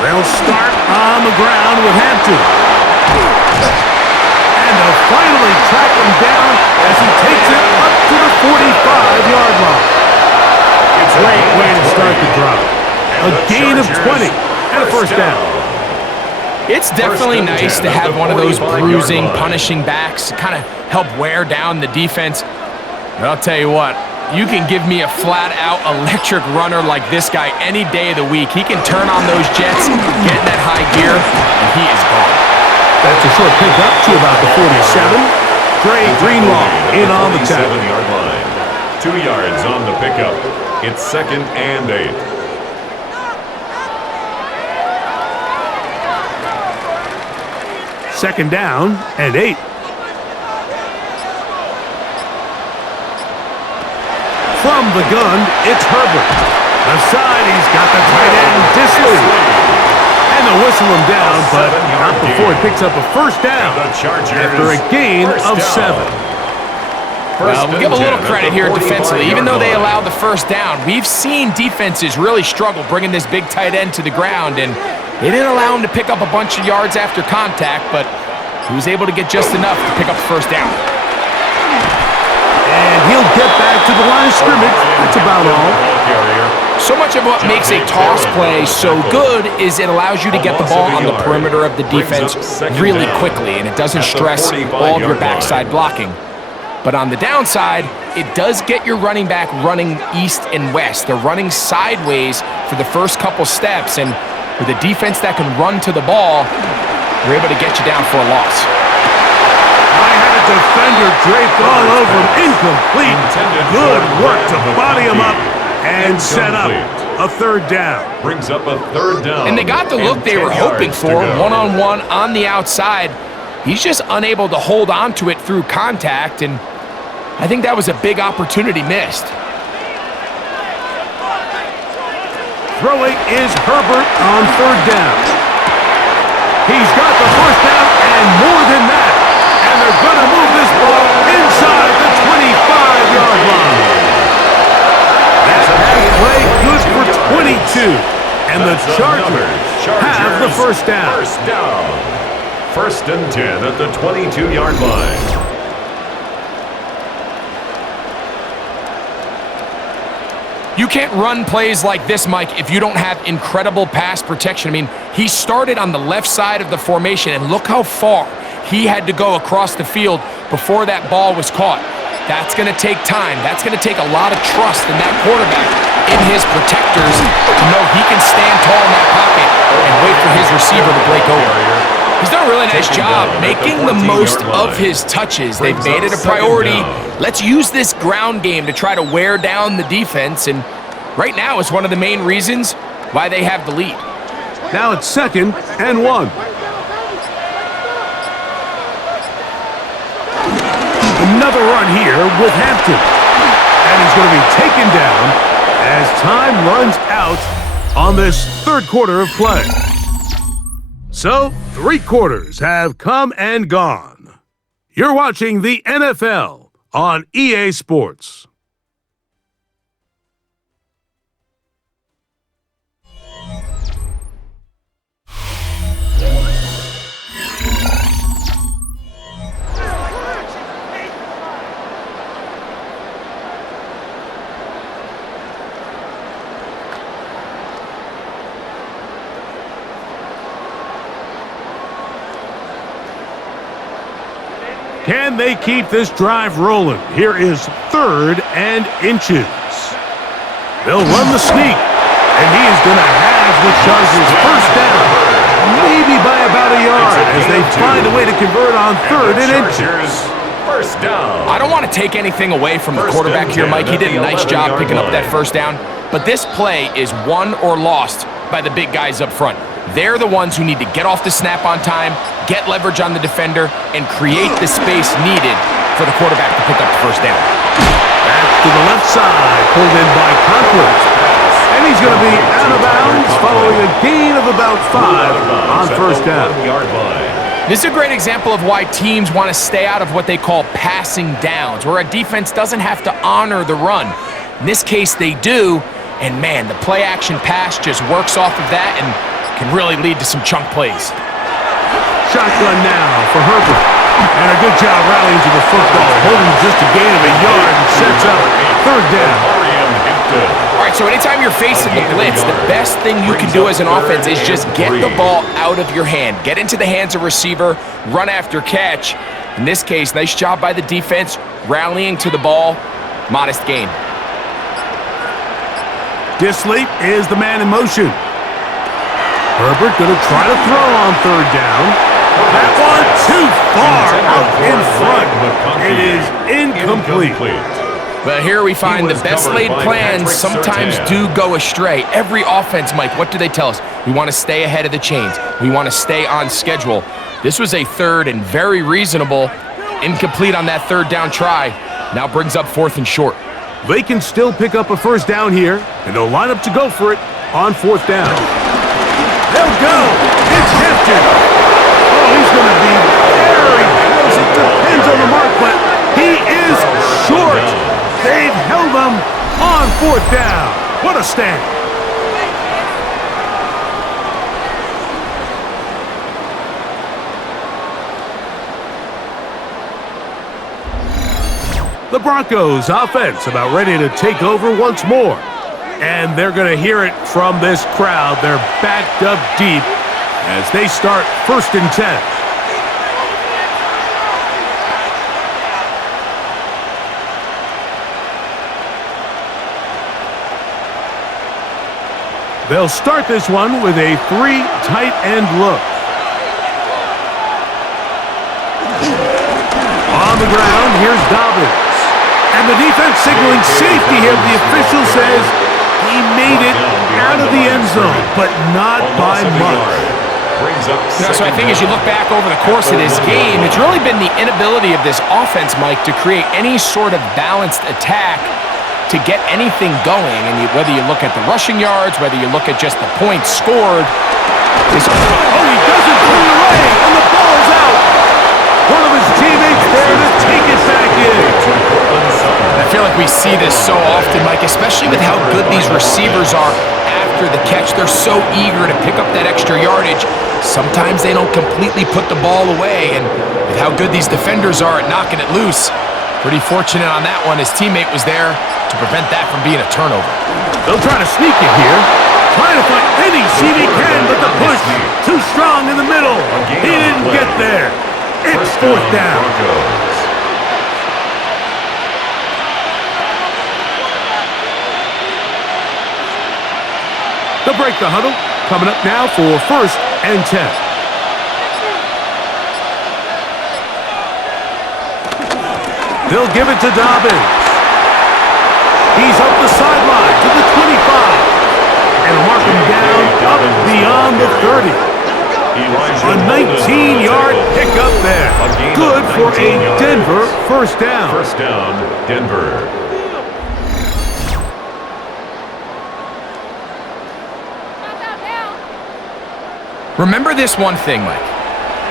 They'll start on the ground with Hampton. And they'll finally track him down as he takes it up to the 45-yard line. Great way to start the drive. A gain of 20 and a 1st down. It's definitely nice to have one of those bruising, punishing backs kind of help wear down the defense. But I'll tell you what, you can give me a flat-out electric runner like this guy any day of the week. He can turn on those jets, get in that high gear, and he is gone. That's a short pickup to about the 47. Dre Greenlaw in on the tackle. 7-yard line. 2 yards on the pickup. It's 2nd and 8. Second down and 8. From the gun, it's Herbert. Left side, he's got the tight end, Disley. And they'll whistle him down, but not before he picks up a first down after a gain of 7. Well, we'll give a little credit here defensively. Even though they allowed the first down, we've seen defenses really struggle bringing this big tight end to the ground, and they didn't allow him to pick up a bunch of yards after contact, but he was able to get just enough to pick up the first down. And he'll get back to the line of scrimmage. That's about all. So much of what makes a toss play so good is it allows you to get the ball on the perimeter of the defense really quickly, and it doesn't stress all of your backside blocking. But on the downside, it does get your running back running east and west. They're running sideways for the first couple steps, and with a defense that can run to the ball, they're able to get you down for a loss. I had a defender draped all over him. Incomplete. Good work to body him up and set up a third down. Brings up a third down. And they got the look they were hoping for, one-on-one on the outside. He's just unable to hold on to it through contact, and I think that was a big opportunity missed. Throwing is Herbert on third down. He's got the first down and more than that. And they're going to move this ball inside the 25-yard line. That pass play good for 22. And the Chargers have the first down. First and 10 at the 22-yard line. You can't run plays like this, Mike, if you don't have incredible pass protection. I mean, he started on the left side of the formation, and look how far he had to go across the field before that ball was caught. That's going to take time. That's going to take a lot of trust in that quarterback, in his protectors, to know he can stand tall in that pocket and wait for his receiver to break over. He's done a really nice job making the most of his touches. They've made it a priority. Let's use this ground game to try to wear down the defense, and right now it's one of the main reasons why they have the lead. Now it's 2nd and 1. Another run here with Hampton. And he's going to be taken down as time runs out on this third quarter of play. So, 3 quarters have come and gone. You're watching the NFL on EA Sports. Can they keep this drive rolling? Here is 3rd and inches. They'll run the sneak, and he is going to have the Chargers first down, maybe by about a yard, as they find a way to convert on 3rd and inches. First down. I don't want to take anything away from the quarterback here, Mike. He did a nice job picking up that first down, but this play is won or lost by the big guys up front. They're the ones who need to get off the snap on time, get leverage on the defender, and create the space needed for the quarterback to pick up the first down. Back to the left side, pulled in by Conklin. And he's going to be out of bounds following a gain of about 5 on first down. This is a great example of why teams want to stay out of what they call passing downs, where a defense doesn't have to honor the run. In this case, they do, and man, the play-action pass just works off of that and can really lead to some chunk plays. Shotgun now for Herbert. And a good job rallying to the football, holding just a gain of a yard and sets up 3rd down. All right, so anytime you're facing the blitz, the best thing you can do as an offense is just get the ball out of your hand. Get into the hands of receiver, run after catch. In this case, nice job by the defense, rallying to the ball, modest gain. Disley is the man in motion. Herbert going to try to throw on 3rd down. That one too far out in front. It is incomplete. Well, here we find the was best covered laid by plans Patrick sometimes Surtain. do go astray. Every offense, Mike, what do they tell us? We want to stay ahead of the chains. We want to stay on schedule. This was a third and very reasonable, incomplete on that third down try. Now brings up 4th and short. They can still pick up a first down here, and they'll line up to go for it on 4th down. They'll go. It's Hampton. Oh, he's going to be very close. It depends on the mark, but he is short. They've held him on 4th down. What a stand. The Broncos offense about ready to take over once more. And they're going to hear it from this crowd. They're backed up deep as they start 1st and 10. They'll start this one with a 3 tight end look. On the ground, here's Dobbins. And the defense signaling safety here. The official says he made it out of the end zone, but not by much. So I think as you look back over the course of this game, it's really been the inability of this offense, Mike, to create any sort of balanced attack to get anything going. And whether you look at the rushing yards, whether you look at just the points scored. Oh, he doesn't put it away, and the ball is out. One of his teammates there to take it back in. I feel like we see this so often, Mike, especially with how good these receivers are after the catch. They're so eager to pick up that extra yardage. Sometimes they don't completely put the ball away, and with how good these defenders are at knocking it loose, pretty fortunate on that one. His teammate was there to prevent that from being a turnover. They'll try to sneak it here. Trying to find any seam he can, but the push too strong in the middle. He didn't get there. It's 4th down. They'll break the huddle. Coming up now for 1st and 10. They'll give it to Dobbins. He's up the sideline to the 25. And mark him down up beyond the 30. A 19-yard pickup there. Good for a Denver 1st down. 1st down, Denver. Remember this one thing, Mike.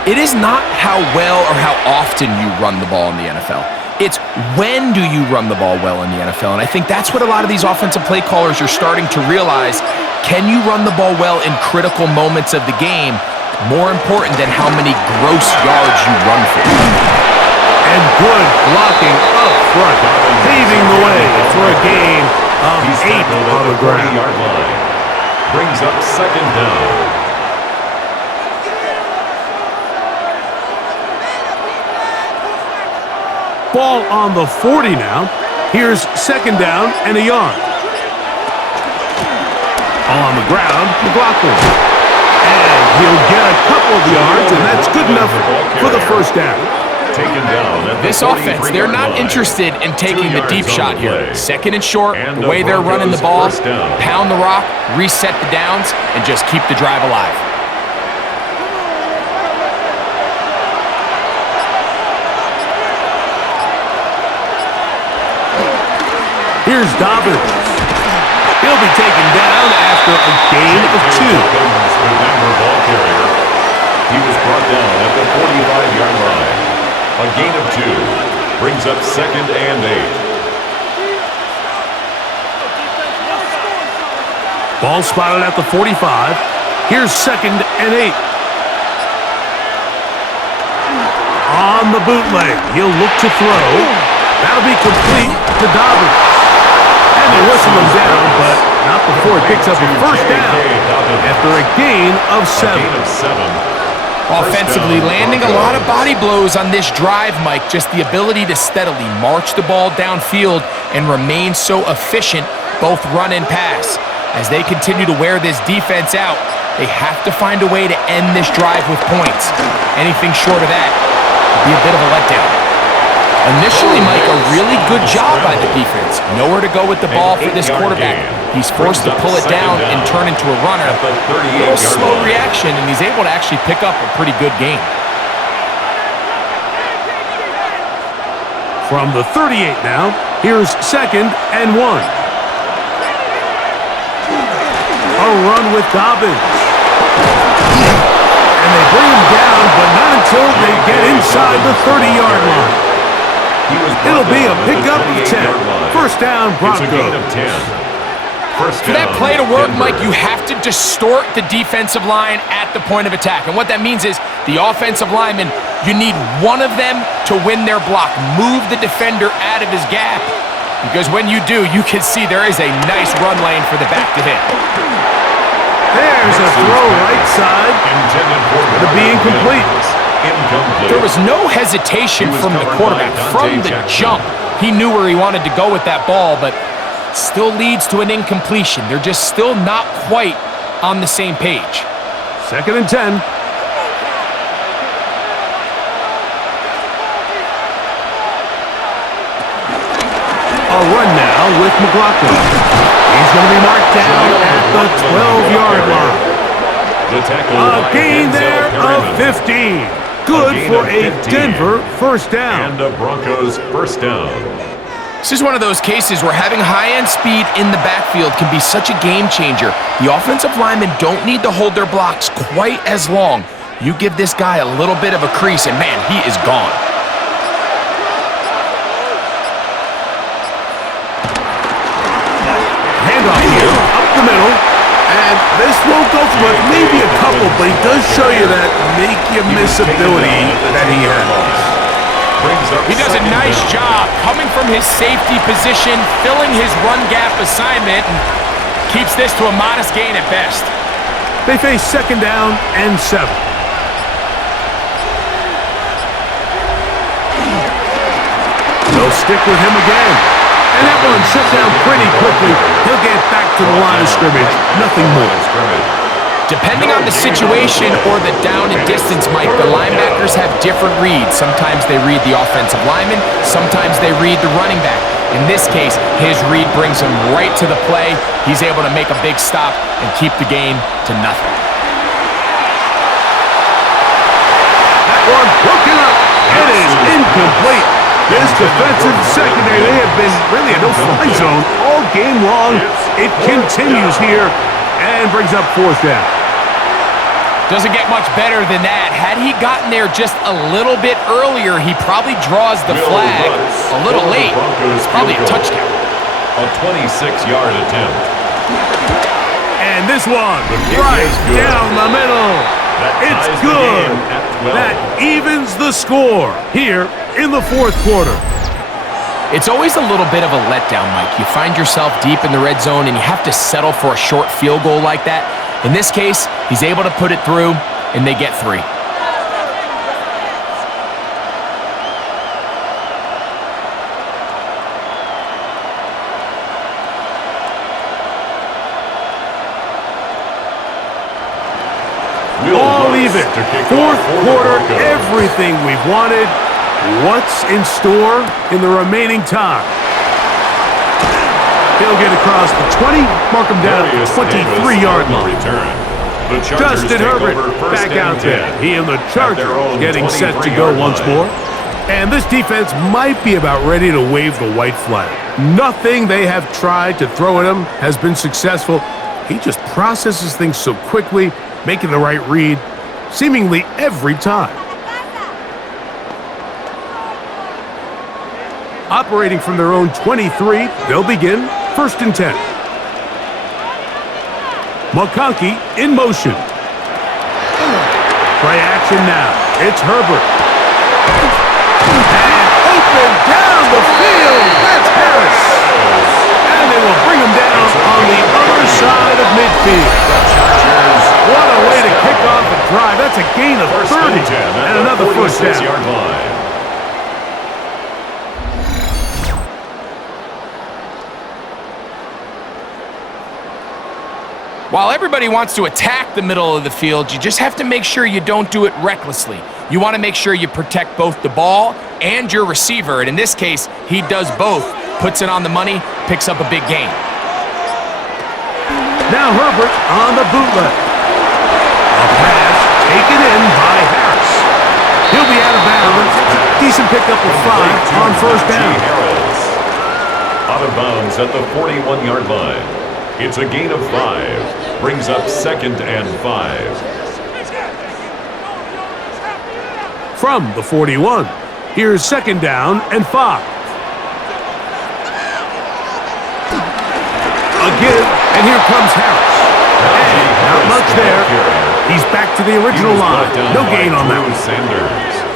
It is not how well or how often you run the ball in the NFL. It's when do you run the ball well in the NFL. And I think that's what a lot of these offensive play callers are starting to realize. Can you run the ball well in critical moments of the game? More important than how many gross yards you run for. And good blocking up front, paving the way for a gain of 8 on the ground. Brings up 2nd down. Ball on the 40 now. Here's 2nd down and a yard. On the ground, McLaughlin. And he'll get a couple of yards, and that's good enough for the 1st down. Taken down. This offense, they're not interested in taking the deep shot here. 2nd and short, the way they're running the ball, pound the rock, reset the downs, and just keep the drive alive. Here's Dobbins. He'll be taken down after a gain of 2. Remember ball carrier. He was brought down at the 45-yard line. A gain of 2 brings up 2nd and 8. Ball spotted at the 45. Here's 2nd and 8. On the bootleg, he'll look to throw. That'll be complete to Dobbins. And they whistle him down, but not before it picks up a 1st down after a gain of 7. Offensively, landing a lot of body blows on this drive, Mike. Just the ability to steadily march the ball downfield and remain so efficient, both run and pass. As they continue to wear this defense out, they have to find a way to end this drive with points. Anything short of that would be a bit of a letdown. Initially, Mike, a really good job by the defense. Nowhere to go with the ball for this quarterback. He's forced to pull it down and turn into a runner. A little slow reaction, and he's able to actually pick up a pretty good game. From the 38 now, here's 2nd and 1. A run with Dobbins. And they bring him down, but not until they get inside the 30-yard line. It'll be a pickup of 10. First down, Broncos. For that play to work, Mike, you have to distort the defensive line at the point of attack. And what that means is the offensive lineman, you need one of them to win their block. Move the defender out of his gap. Because when you do, you can see there is a nice run lane for the back to hit. There's a throw right side. It'll be incomplete. There was no hesitation from the quarterback. From the jump, he knew where he wanted to go with that ball, but still leads to an incompletion. They're just still not quite on the same page. 2nd and 10. A run now with McLaughlin. He's going to be marked down at the 12-yard line. A gain there of 15. Good for a Denver first down. And the Broncos first down. This is one of those cases where having high-end speed in the backfield can be such a game changer. The offensive linemen don't need to hold their blocks quite as long. You give this guy a little bit of a crease, and man, he is gone. Handoff here, up the middle. And this won't go for much, maybe a couple, but he does show you that make-you-miss ability that he has. He does a nice job coming from his safety position, filling his run gap assignment, and keeps this to a modest gain at best. They face 2nd down and 7. They'll stick with him again. And that one shut down pretty quickly. He'll get back to the line of scrimmage. Nothing more. Depending on the situation or the down and distance, Mike, the linebackers have different reads. Sometimes they read the offensive lineman. Sometimes they read the running back. In this case, his read brings him right to the play. He's able to make a big stop and keep the game to nothing. That one broken up. It is incomplete. This defensive secondary, they have been really a no-fly zone all game long. It continues here and brings up 4th down. Doesn't get much better than that. Had he gotten there just a little bit earlier, he probably draws the flag a little late. It's probably a touchdown. A 26-yard attempt. And this one, right down the middle. It's good. That evens the score here in the 4th quarter. It's always a little bit of a letdown, Mike. You find yourself deep in the red zone and you have to settle for a short field goal like that. In this case, he's able to put it through, and they get 3. All even. 4th quarter, everything we've wanted. What's in store in the remaining time? He'll get across the 20, mark him down at the 23-yard line. Justin Herbert back out there. He and the Chargers getting set to go once more. And this defense might be about ready to wave the white flag. Nothing they have tried to throw at him has been successful. He just processes things so quickly, making the right read seemingly every time. Operating from their own 23, they'll begin 1st and 10. McConkey in motion. Play action now. It's Herbert. And open down the field. That's Harris. And they will bring him down on the other side of midfield. What a way to kick off a drive. That's a gain of 30 and another first down. While everybody wants to attack the middle of the field, you just have to make sure you don't do it recklessly. You want to make sure you protect both the ball and your receiver. And in this case, he does both. Puts it on the money, picks up a big gain. Now Herbert on the bootleg. A pass taken in by Harris. He'll be out of bounds. Decent pickup of 5 on first down. Out of bounds at the 41-yard line. It's a gain of 5. Brings up 2nd and 5. From the 41, here's 2nd down and 5. A give, and here comes Harris. And not much there. He's back to the original line. No gain on that one.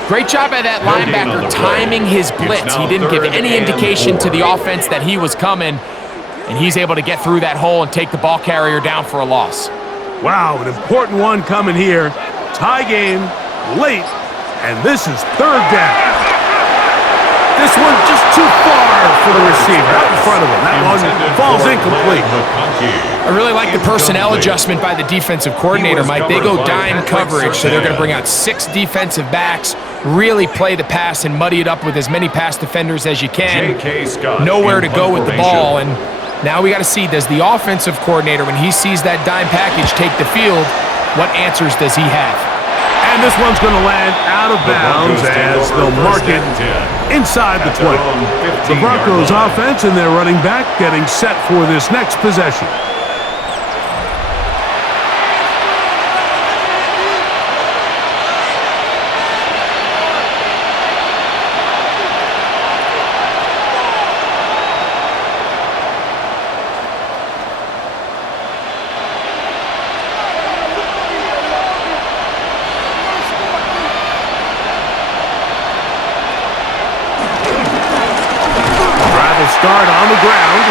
Great job by that linebacker timing his blitz. He didn't give any indication to the offense that he was coming, and he's able to get through that hole and take the ball carrier down for a loss. Wow, an important one coming here. Tie game, late, and this is 3rd down. This one just too far for the receiver, out in front of him. That one falls incomplete. I really like the personnel adjustment by the defensive coordinator, Mike. They go dime coverage, so they're going to bring out 6 defensive backs, really play the pass and muddy it up with as many pass defenders as you can. Nowhere to go with the ball, and now we got to see, does the offensive coordinator, when he sees that dime package take the field, what answers does he have? And this one's going to land out of bounds as they'll mark it inside the 20. The Broncos offense and their running back getting set for this next possession. Start on the ground,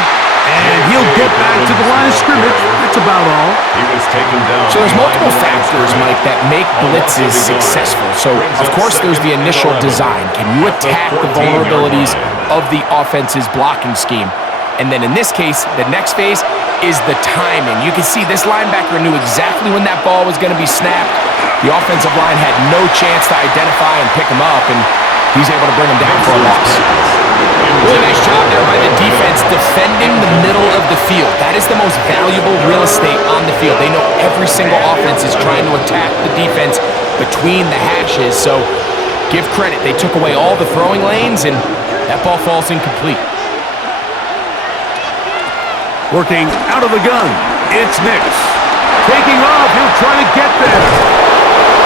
and he'll get back to the line of scrimmage. That's about all. He was taken down. So there's multiple factors, Mike, that make blitzes successful. So, of course, there's the initial design. Can you attack the vulnerabilities of the offense's blocking scheme? And then in this case, the next phase is the timing. You can see this linebacker knew exactly when that ball was going to be snapped. The offensive line had no chance to identify and pick him up, and he's able to bring him down for a loss. Really nice job there by the defense defending the middle of the field. That is the most valuable real estate on the field. They know every single offense is trying to attack the defense between the hashes, so give credit. They took away all the throwing lanes, and that ball falls incomplete. Working out of the gun, it's Nix. Taking off, he'll try to get there.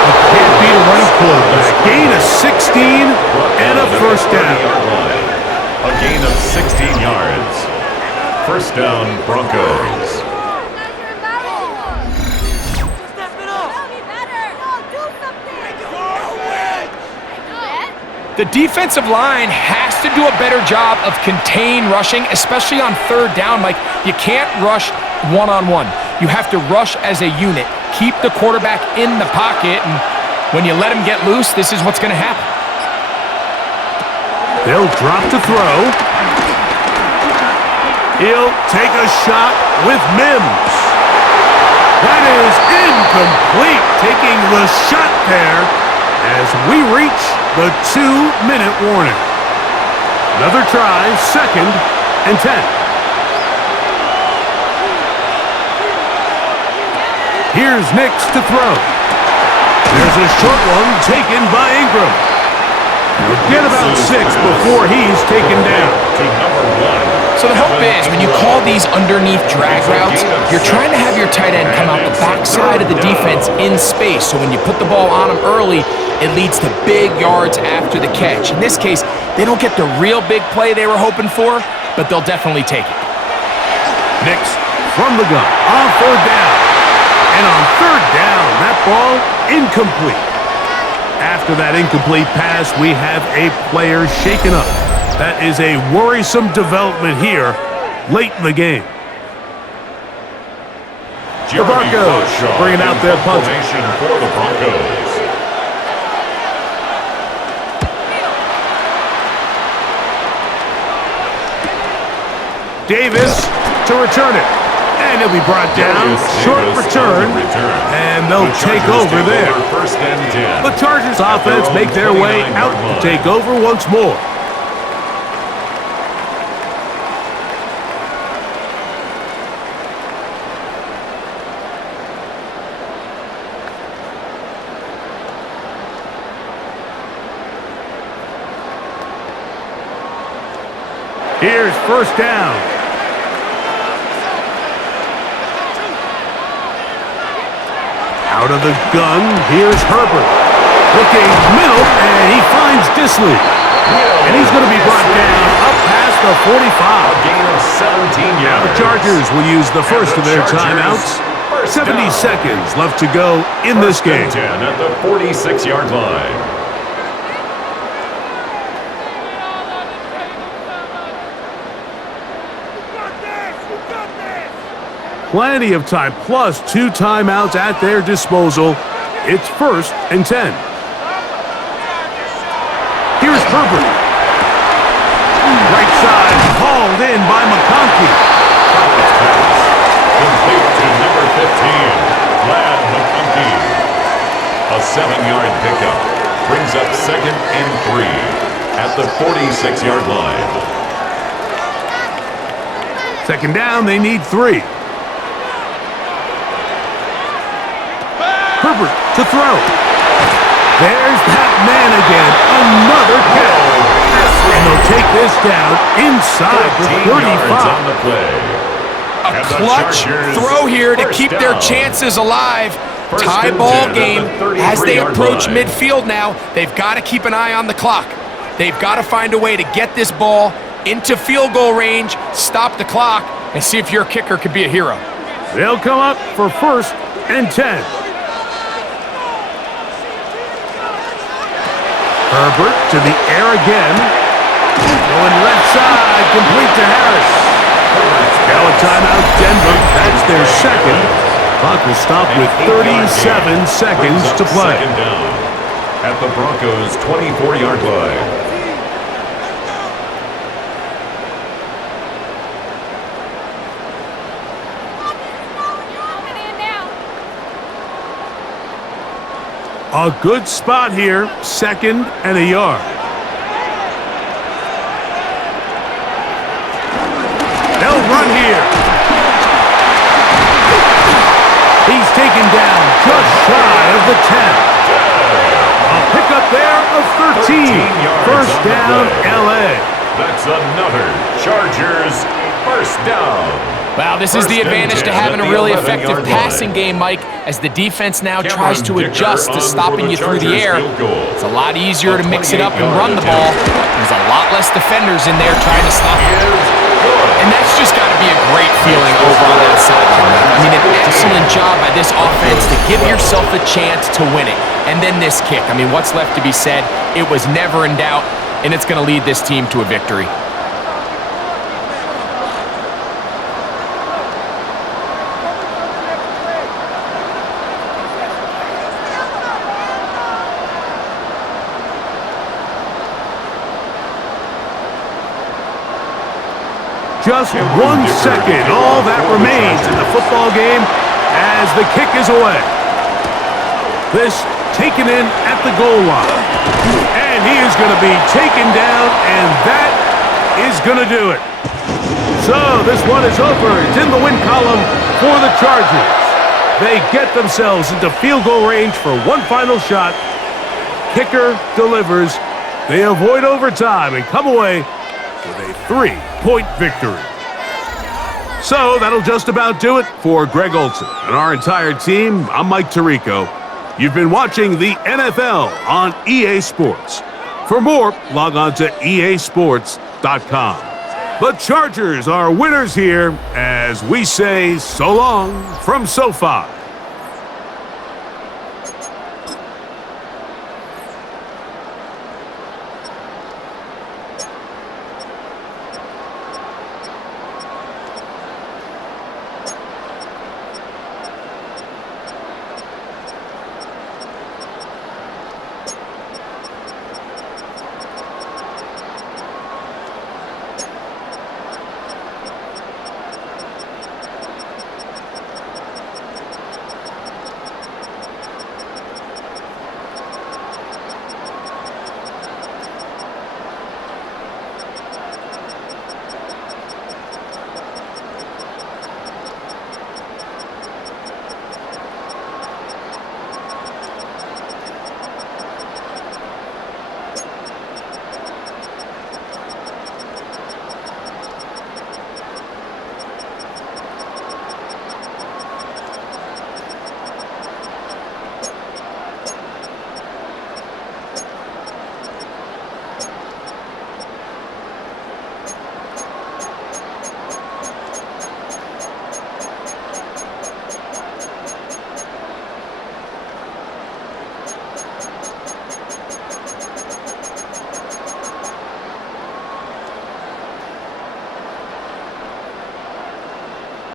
You can't beat a running quarterback. Gain of 16 and a first down. A gain of 16 yards. First down, Broncos. The defensive line has to do a better job of contain rushing, especially on 3rd down. Like, you can't rush one-on-one. You have to rush as a unit. Keep the quarterback in the pocket, and when you let him get loose, this is what's going to happen. They'll drop to throw. He'll take a shot with Mims. That is incomplete, taking the shot there as we reach the 2-minute warning. Another try, 2nd and 10. Here's Nix to throw. There's a short one taken by Ingram. He'll get about 6 before he's taken down. So the hope is, when you call these underneath drag routes, you're trying to have your tight end come out the backside of the defense in space. So when you put the ball on him early, it leads to big yards after the catch. In this case, they don't get the real big play they were hoping for, but they'll definitely take it. Nix from the gun on 3rd down. And on 3rd down, that ball incomplete. After that incomplete pass, we have a player shaken up. That is a worrisome development here late in the game. The Broncos bringing out their punter. For the Broncos. Davis to return it. And he'll be brought down. Short return. And they'll take over there. First and 10. The Chargers offense make their way out to take over once more. Here's first down. Out of the gun, here's Herbert. Looking middle, and he finds Disley. And he's going to be brought down up past the 45. A gain of 17 yards. Now the Chargers will use the first of their timeouts. 70 seconds left to go in this game. 10 at the 46-yard line. Plenty of time, plus 2 timeouts at their disposal. It's first and 10. Here's Herbert. Right side, hauled in by McConkey. Complete to number 15, Vlad McConkey. A 7-yard pickup brings up second and 3 at the 46-yard line. Second down, they need 3. Herbert to throw. There's that man again. Another catch. And they'll take this down inside the 35. On the play. A clutch throw here to keep their chances alive. Tie ball game as they approach midfield now. They've got to keep an eye on the clock. They've got to find a way to get this ball into field goal range, stop the clock, and see if your kicker could be a hero. They'll come up for first and 10. Herbert to the air again. Going left side, complete to Harris. Now a timeout, Denver. That's their second. Clock will stop with 37 seconds to play. Second down at the Broncos' 24-yard line. A good spot here, second and a yard. They'll run here. He's taken down just shy of the 10. A pickup there of 13. First down, LA. That's another Chargers first down. Wow, this is the advantage to having a really effective passing game, Mike, as the defense now tries to adjust to stopping you through the air. It's a lot easier to mix it up and run the ball. There's a lot less defenders in there trying to stop it. And that's just got to be a great feeling over on that sideline. I mean, an excellent job by this offense to give yourself a chance to win it. And then this kick. I mean, what's left to be said? It was never in doubt, and it's going to lead this team to a victory. Just 1 second, all that remains in the football game as the kick is away. This taken in at the goal line. And he is going to be taken down, and that is going to do it. So this one is over. It's in the win column for the Chargers. They get themselves into field goal range for one final shot. Kicker delivers. They avoid overtime and come away with a 3-point victory. So that'll just about do it for Greg Olson and our entire team. I'm Mike Tirico. You've been watching the NFL on EA Sports. For more, log on to easports.com. The Chargers are winners here as we say so long from SoFi.